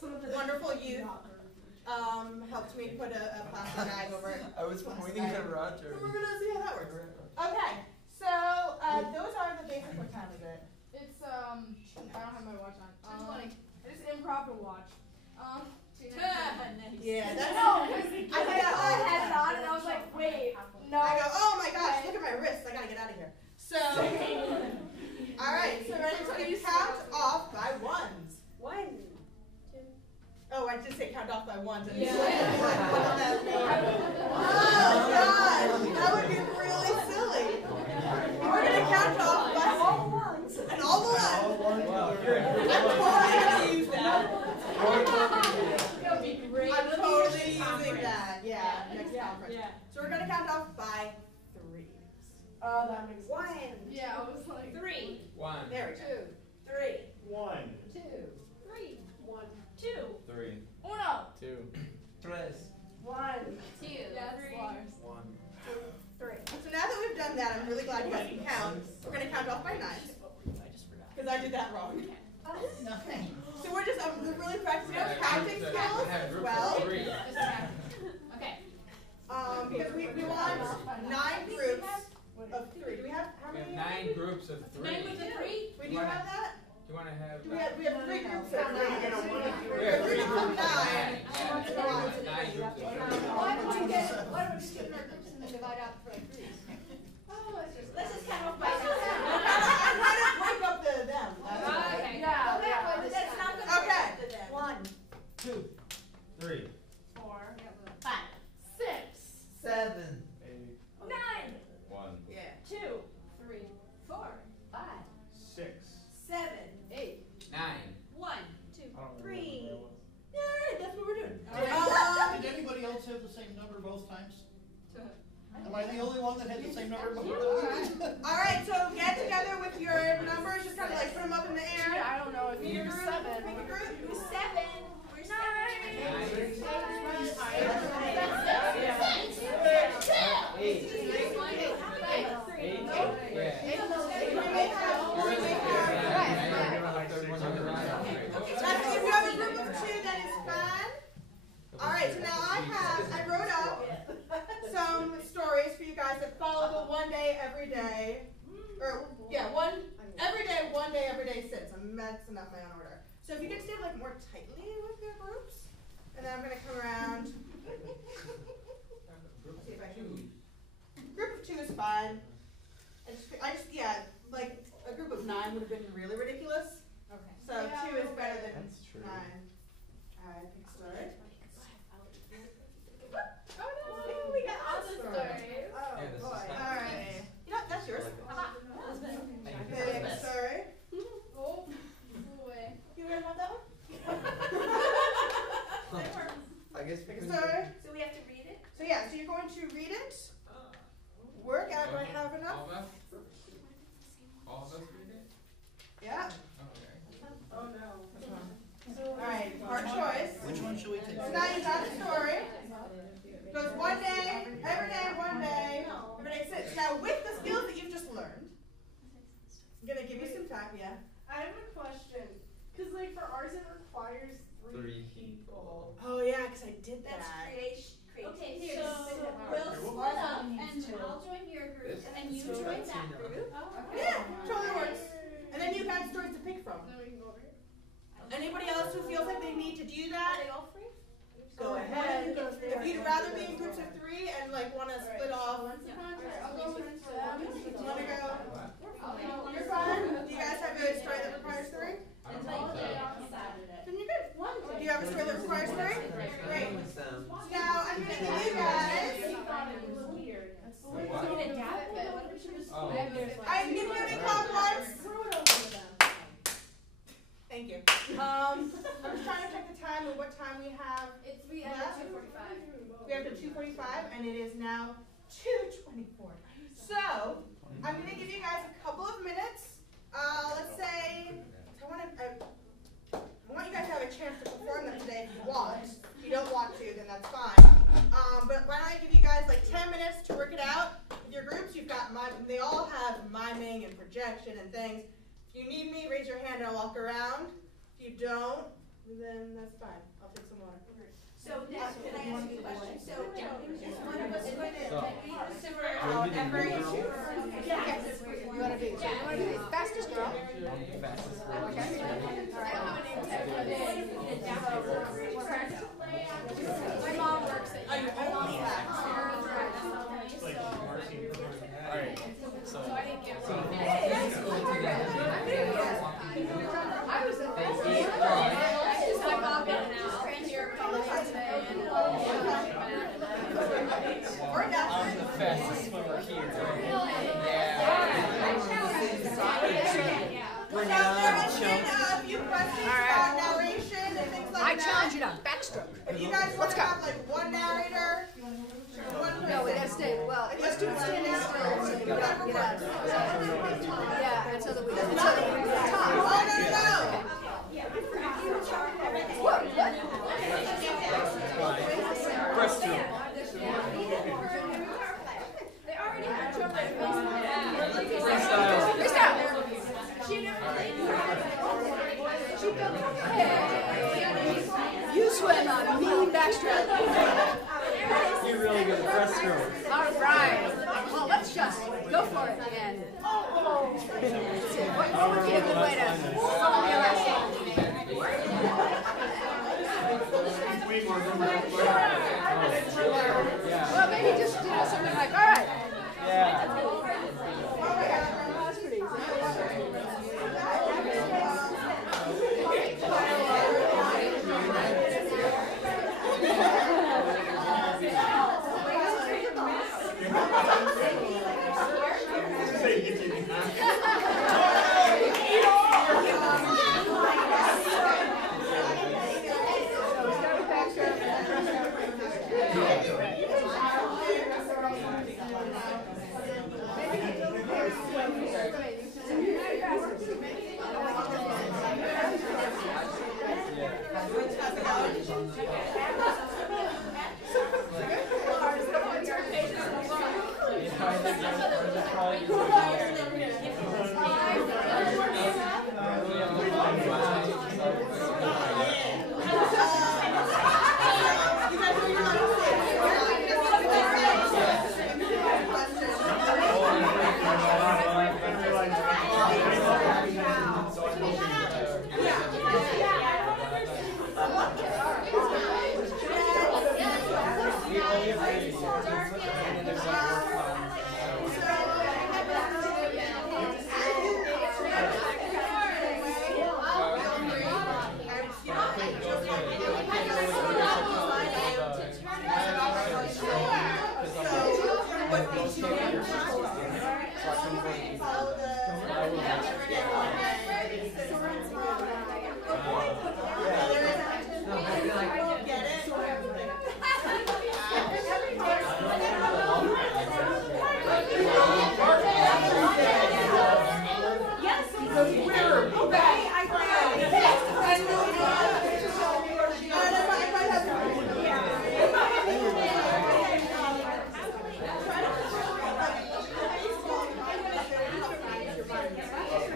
some wonderful youth helped me put a plastic bag over it. I was pointing at Roger. We're gonna see how that works. Okay. So those are the basic. What time is it? It's I don't have my watch on. I just improv and watch. Yeah, that's I had it on and I was like, wait, no. I go, oh my gosh, look at my wrist. I gotta get out of here. So, all right. So ready to count off by ones. 1, 2. Oh, I just say count off by ones. And Yeah. Oh God, that would be really silly. We're gonna count off by all the ones. And all the ones. I'm totally gonna use that. That would be great. I'm totally using that. Yeah, next conference. Yeah. So we're gonna count off by 3s. Oh, that makes sense. 1, Yeah, I was like 3, 1, There we go. 3, 1, 2, 3, 1, 2, 3. 1, 2. 3. 1, 2, yeah, 3. Lars. 1. 3. So now that we've done that, I'm really glad you guys can count. We're gonna count off by 9s. Because I did that wrong. Nothing. So we're really practicing our counting skills I have as groups well. of 3. Okay. Because we want 9 groups of 3. Do we have how We many? have 9 groups of 3. 9 with the 3? We do have that? Do you want to have? We have 3 groups of 3. We have 3 groups groups of of 9. 9. Yeah, 9 groups of 3. Why don't we just split our groups and then divide up for like 3s? Let's just count off by I'm trying to break up them. Okay. Yeah. That's not good. Okay. 1, 2, 3, 4, 5, 6, 7. 9, 1. Yeah. 2, 3, 4, 5, 6. 7, 8, 9. 1, 2, I don't remember 3. what Yeah, all right, that's what we're doing. Did anybody else have the same number both times? Am I the only one that had the same number both times? All right, so get together with your numbers, just kind of like put them up in the air. Yeah, I don't know if Pick a you're group, 7. pick a group. Who's 7? We're 9. 8. If you have a group of 2, that is fine. All right, so now I wrote up some stories for you guys that follow the one day, every day, one day, every day since. I'm messing up my own order. So if you can stand like more tightly with your groups, and then I'm gonna come around. See if I can. Group of 2 is fine. Like a group of 9 would have been really ridiculous. Okay. So 2 is better than That's true. 9. All right, pick story. Oh, we got all the stories. Oh Yeah, this is boy. fun. All right. You know what? That's yours. Pick story. Oh, away. You gonna have that one? I guess Pick a because story. So we have to read it? So yeah, so you're going to read it. Work out. Do I have enough? All of us? All of us read it? time, yeah. I have a question. Because, like, for ours, it requires three people. Oh yeah, because I did that. That's creation. Okay, Here, so we'll split up and I'll join your group and you join that group. Yeah, totally works. And then you have stories to pick from. Anybody else who feels like they need to do that? Are they all free? Go ahead. If you'd rather be in groups of 3 and like want to split off. I'll go with them. You want to go? You're fine. Do you guys have a story that requires 3? Then you're good. Do you have a story that requires 3? Great. Now I'm going to give you guys. I'm giving you any compliments. Thank you. I'm just trying to check the time and what time we have. We end at 2:45. We have to 2:45 and it is now 2:24. So I'm going to give you guys a couple of minutes. Let's say I want you guys to have a chance to perform them today if you want. If you don't want to, then that's fine. But why don't I give you guys like 10 minutes to work it out with your groups? You've got they all have miming and projection and things. If you need me, raise your hand and I'll walk around. If you don't, then that's fine. I'll take some water. So now, can I ask you a question? So is one of us going to simmer out every issue? Yes. You want to be the fastest girl? My mom works at You only have. Alright, so. I didn't get it. I was the best. My mom got an hour here today. I'm the fastest swimmer here. Bring it Now, there on, has been chump. a few questions about narration and things like I that. challenge you to backstroke. If you guys want to have like one narrator, one person. No, we gotta stay. Well, let's do it standing still so we get out. Yeah, until we talk. Oh, no. What? Breaststroke. They already have trouble. Freestyle. Freestyle. You swim on a mean backstroke. You're really good at breaststroke. All right. Well, let's just go for it and. What would be a good way to solve the elastic? Well, maybe just something like, all right. Yeah. That's pretty easy.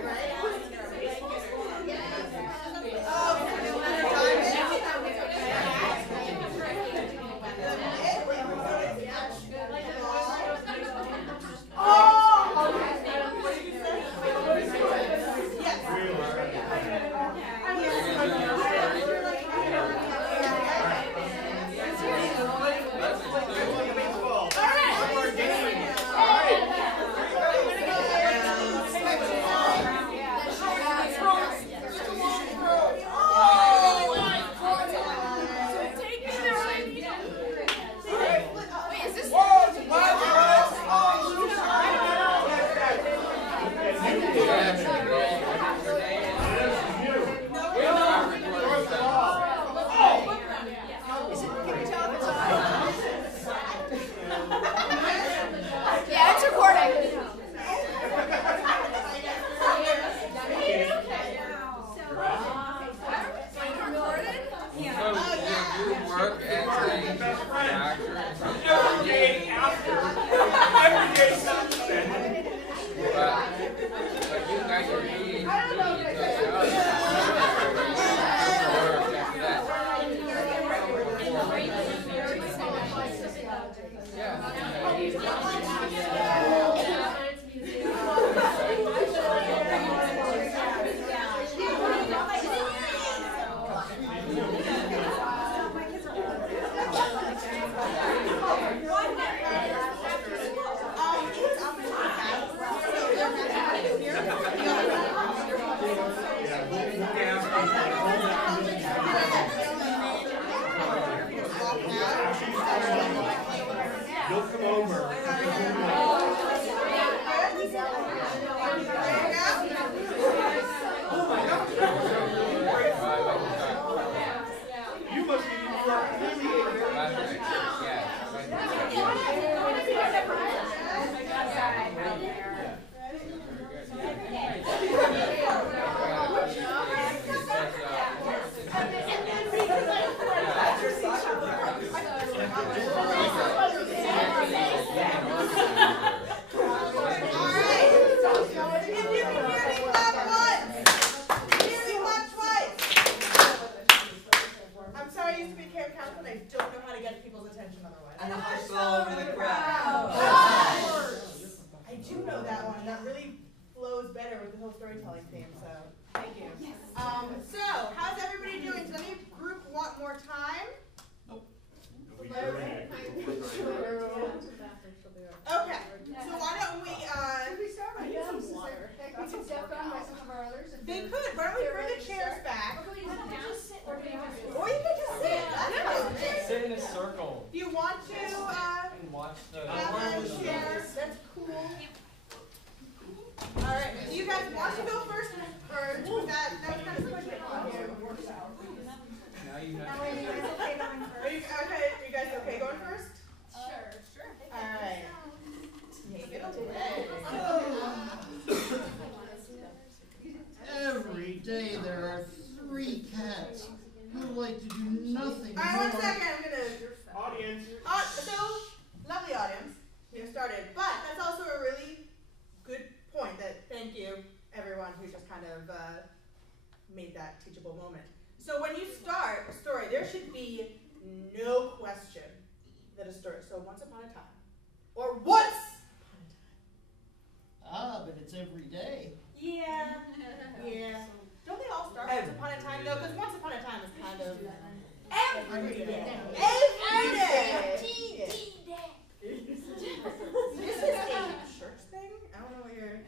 Right? storytelling theme, so thank you. So, how's everybody doing? Does any group want more time? Okay, so why don't we, start by some water. We can step on by some of our others. They could. Why don't we bring the chairs back? Or can we just sit or do you want to Or you could just sit. That's fine. Sit in a circle Do you want to and watch the. have a chair? That's cool. All right. Do you guys want to go first, or was that was kind of pushing it on you? Now you have. Are you okay? Are you guys okay going first? Sure. All right. Take it away. Every day there are 3 cats who like to do nothing All right, more. 1 second. I'm gonna. Audience. So lovely audience. You started, but that's also a really good point. That thank you everyone who just kind of made that teachable moment. So when you start a story, there should be no question that a story. So once upon a time, or once upon a time. But it's every day. Yeah. Don't they all start once upon a time though? Because once upon a time is kind of every day. Every day. This is a church thing? I don't know what you're.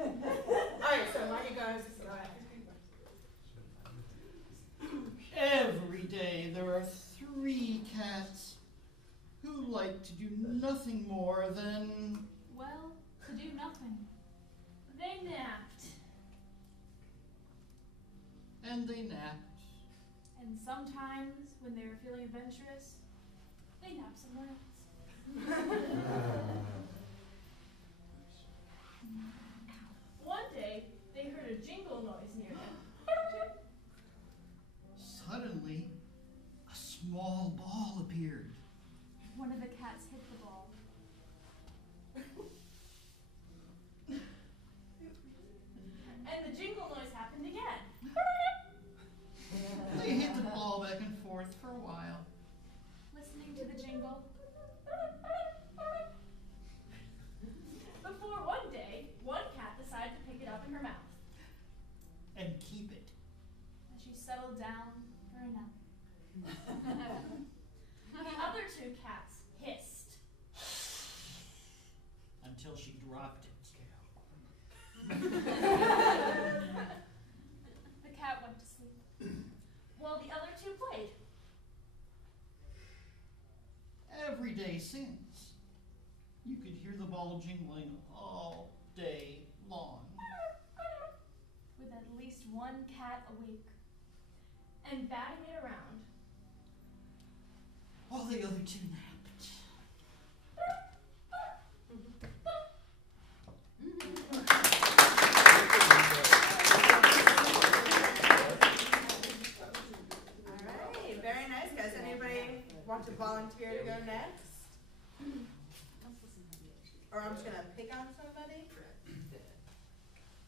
Alright, so why don't you guys go ahead. Every day there are 3 cats who like to do nothing more than. Well, to do nothing. They napped. And they napped. And sometimes, when they were feeling adventurous, they napped somewhere else. One day, they heard a jingle noise near them. Suddenly, a small ball appeared. One of the cats hit the ball. And the jingle noise happened again. They hit the ball back and forth for a while. Listening to the jingle. Before one day, one cat decided to pick it up in her mouth. And keep it. As she settled down for a nap. The other 2 cats hissed. Until she dropped it. The cat went to sleep. While the other 2 played. Every day since, you could hear the ball jingling all day long. With at least one cat awake. And batting it around. While the other 2 napped. Alright, very nice guys. Anybody want to volunteer to go next? Or I'm just gonna pick on somebody?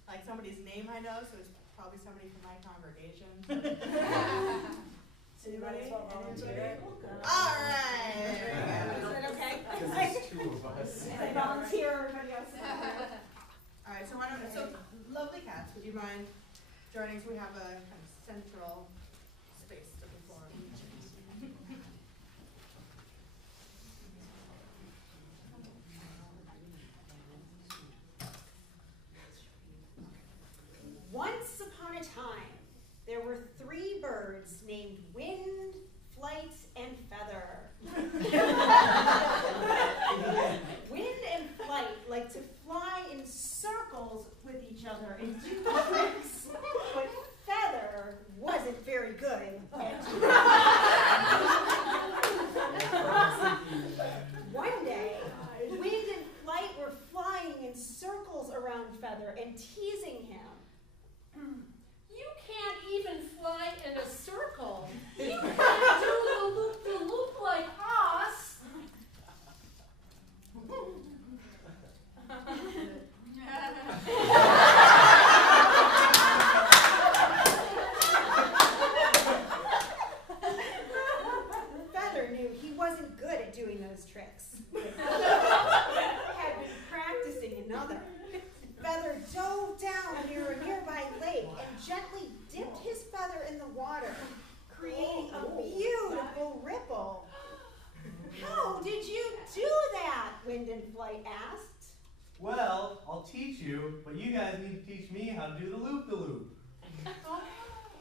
Like somebody's name I know, so it's probably somebody from my congregation. Anybody? Alright. Is that okay? Because there's 2 of us. Volunteer, everybody else. Alright, so why don't, so lovely cats, would you mind joining so we have a kind of central space to perform? Once upon a time, there were 3 birds named Wind, Flight, and Feather. Wind and Flight like to fly in circles with each other and do tricks, but Feather wasn't very good at One day, Wind and Flight were flying in circles around Feather and teasing him. You can't even fly in a circle. You can't do the loop-de-loop like us. gently dipped his feather in the water, creating a beautiful ripple. How did you do that? Wind and Flight asked. Well, I'll teach you, but you guys need to teach me how to do the loop-de-loop.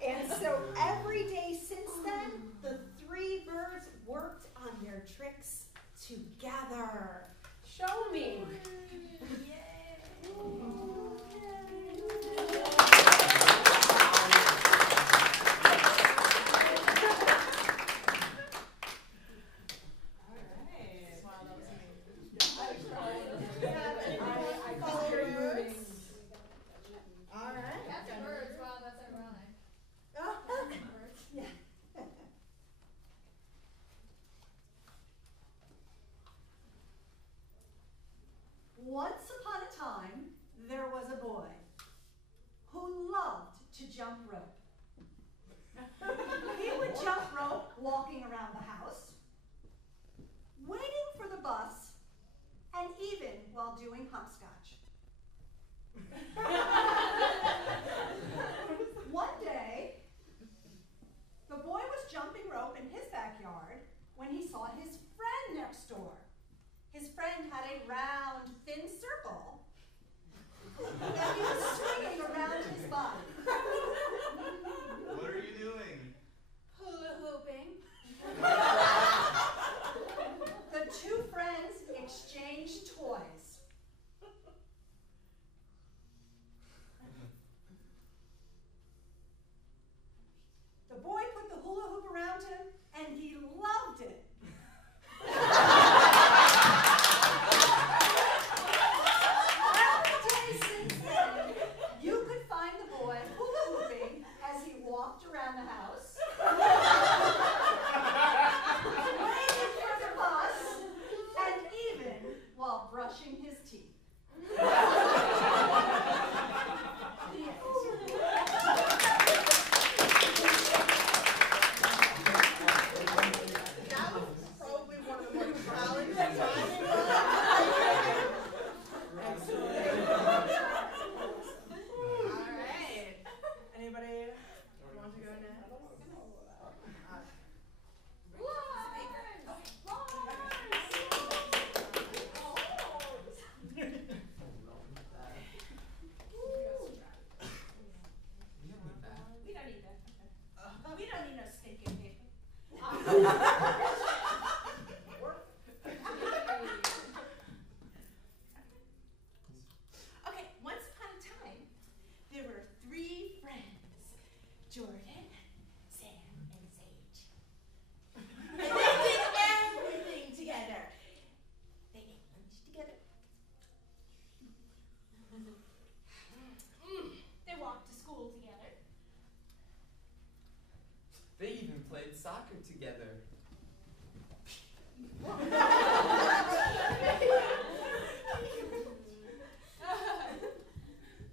And so every day since then, the three birds worked on their tricks together. Show me. Once upon a time, there was a boy who loved to jump rope. He would jump rope walking around the house, waiting for the bus, and even while doing hopscotch. One day, the boy was jumping rope in his backyard when he saw his friend next door. His friend had a round, thin circle that he was swinging around his body. What are you doing? Hula hooping. The two friends exchanged toys. The boy put the hula hoop around him, and he loved it. Every day since then, you could find the boy hula hooping as he walked around the house, waiting for the bus, and even while brushing his teeth. That was probably one of the more challenging times. Excellent. All right. Anybody want to go next? We don't need that. We don't need no stinking paper. Okay, once upon a time, there were three friends, Jordan, Sam, and Sage. And they did everything together. They ate lunch together. They walked to school together. They even played soccer together.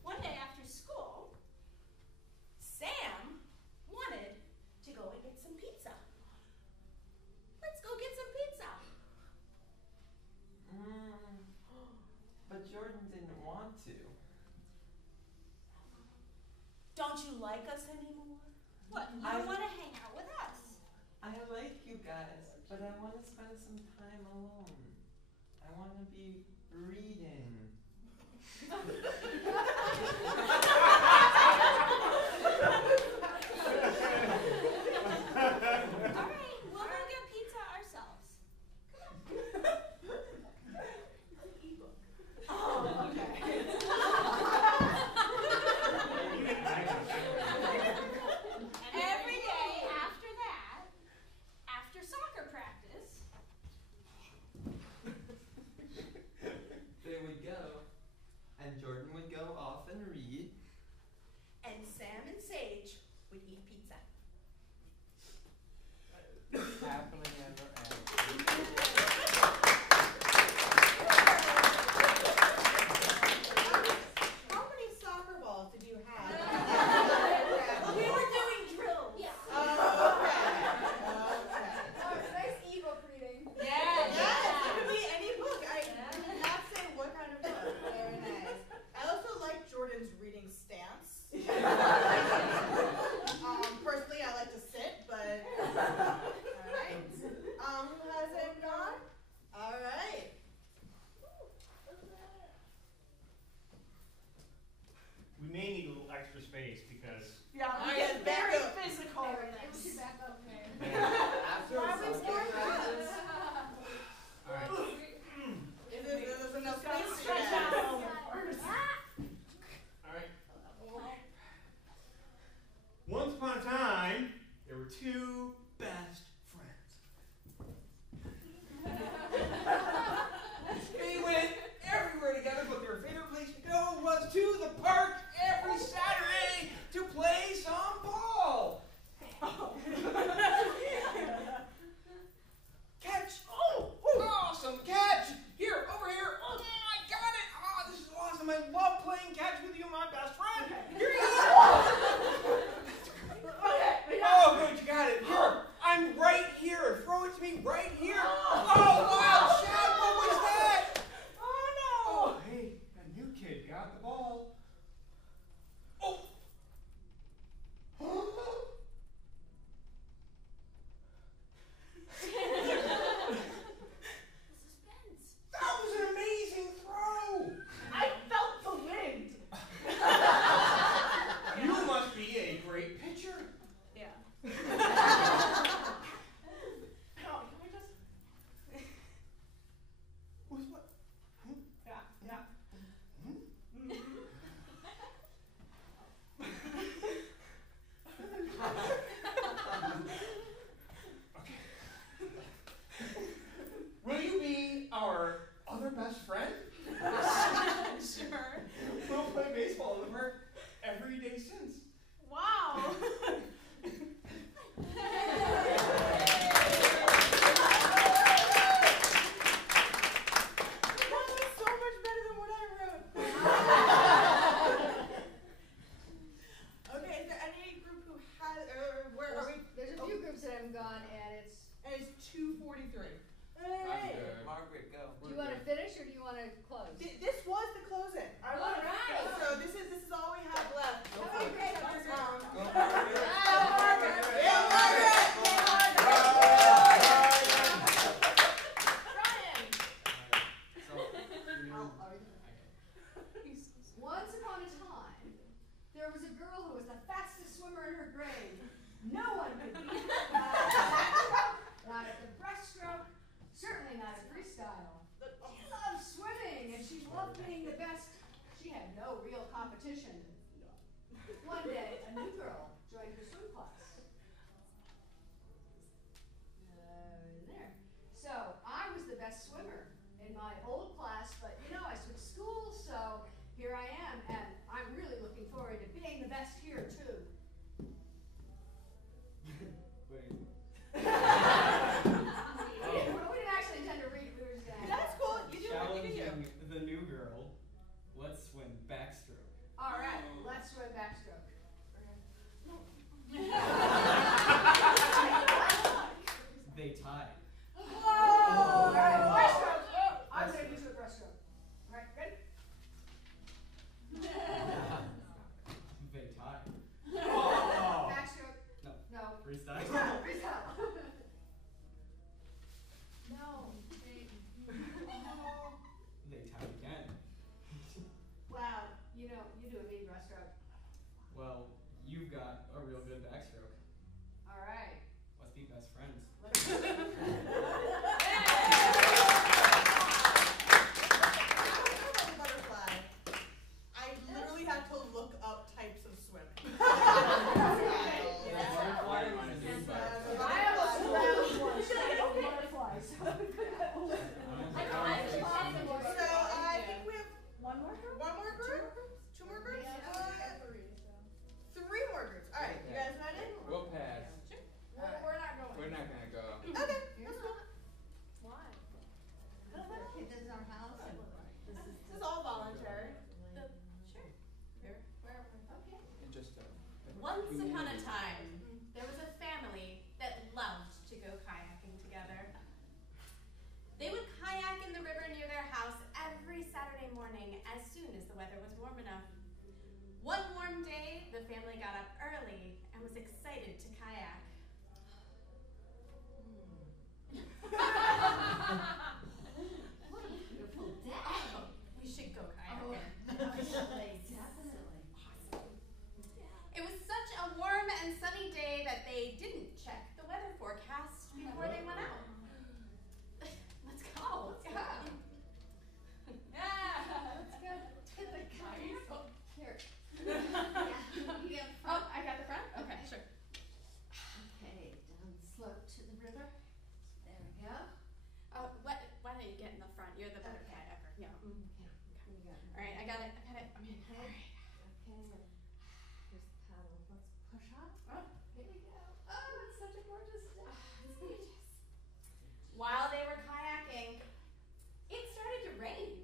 One day after school, Sam wanted to go and get some pizza. Let's go get some pizza. But Jordan didn't want to. Don't you like us anymore? What? You I- don't want to hang out with us? I like you guys, but I want to spend some time alone. I want to be reading. All right, we'll go get pizza ourselves. Oh, okay. Every day after that, after soccer practice, They would go, and Jordan would go off and read. And Sam and Sage would eat pizza. Happily ever after. How many soccer balls did you have? We were doing drills. yeah. Oh, okay. Oh, it's nice ebook reading. Yes, it could be any book. I did not say what kind of book. Very nice. I also like Jordan's reading stance. face because Yeah, I we get get very back up. physical with It was this. your back up, man. After Why was soccer more practice, all right. There's enough Gotta space for stretch that. out a little bit first. All right. Once upon a time, there were two best friends. They went everywhere together, but their favorite place to go was to the park every Saturday to play some ball. Catch! Oh, awesome catch! Here, over here. Oh, I got it! Oh, this is awesome. I love playing catch with you, my best friend. Here you go. Oh, good, you got it. Here, I'm right here. Throw it to me right here. Oh, wow, Chad, what was that? Oh, no. Oh, hey, that new kid got the ball. Oh. That was an amazing throw. I felt the wind. You must be a great pitcher. Yeah. Who's what? Yeah, yeah. Will you be our other best friend? Sure. We'll play baseball in the park every day since. Wow. That was so much better than what I wrote. Okay, is there any group who has, or where are we? There's a few groups that haven't gone, and it's, And it's 2:43. Alright. Margaret, go. do you want to finish or do you want to close? This was the closing. I want to Alright. So this is all we have left. Go Okay, Margaret. great. Go Margaret. Yeah, Margaret. Once upon a time, there was a girl who was the fastest swimmer in her grade. No one could beat her. Not at the backstroke, not at the breaststroke, certainly not at freestyle. She loved swimming and she loved being the best. She had no real competition. One day, a new girl joined her swim class. There. So I was the best swimmer in my old class, but you know, I switched schools, so here I am, and I'm really looking forward to being the best here too. Wait. We didn't actually intend to read it, we were just gonna have That's cool. You do what you can do. Challenging the new girl. Let's swim backstroke. Alright, let's swim backstroke. They tied. Whoa! Alright, breaststroke. I'm gonna do a breaststroke. Alright, ready? They tied. Backstroke. No. No. Freestyle. Freestyle. Freestyle. No. They tied again. Wow, you know, you do a mean breaststroke. Well, you've got a real good backstroke. Alright. Let's be best friends. Let's Butterfly. I literally had to look up types of swimming. Butterfly and I almost drowned once trying to butterfly, so So I think we have One more group? one more group? Two more groups? Three more groups. All right, you guys ready? We'll pass. We're not going. We're not gonna go. Okay, that's cool. Why? This is our house. This is all voluntary. Just Once upon a time, there was a family that loved to go kayaking together. They would kayak in the river near their house every Saturday morning as soon as the weather was warm enough. One warm day, the family got up early and was excited to kayak. What a beautiful day. We should go kayaking. Definitely, definitely. while they were kayaking, it started to rain.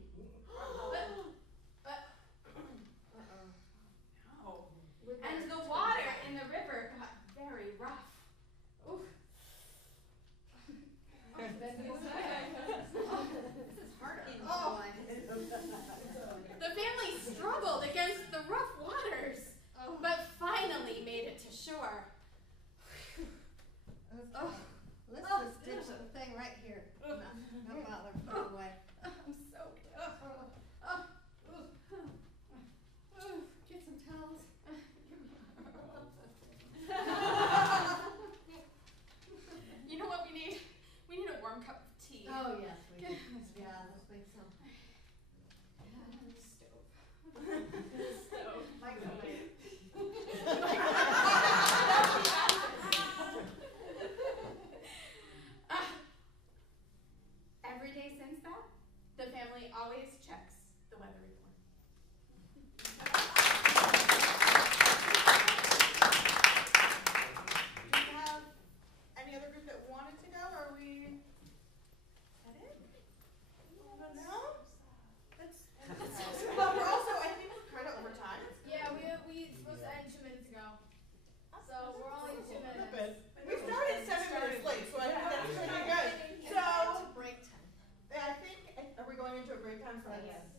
No. And the water in the river got very rough. Oof. This is harder. Oh. The family struggled against the rough waters, but finally made it to shore. Oh, let's just ditch the thing right here. No bother, put it away. I'm soaked. Get some towels. You know what we need? We need a warm cup of tea. Oh yes, we do. Yeah, let's make some. Stove. Microwave. Every day since that, the family always checks the weather report. Do we have any other group that wanted to go, or are we? Is that it? No? Well, we're also, I think, kind of over time. Yeah, we supposed to end 2 minutes ago. So we're only 2 minutes. We started 7 minutes late, so I think that's pretty good. So, It's a break time. I think, are we going into a break time for Yes.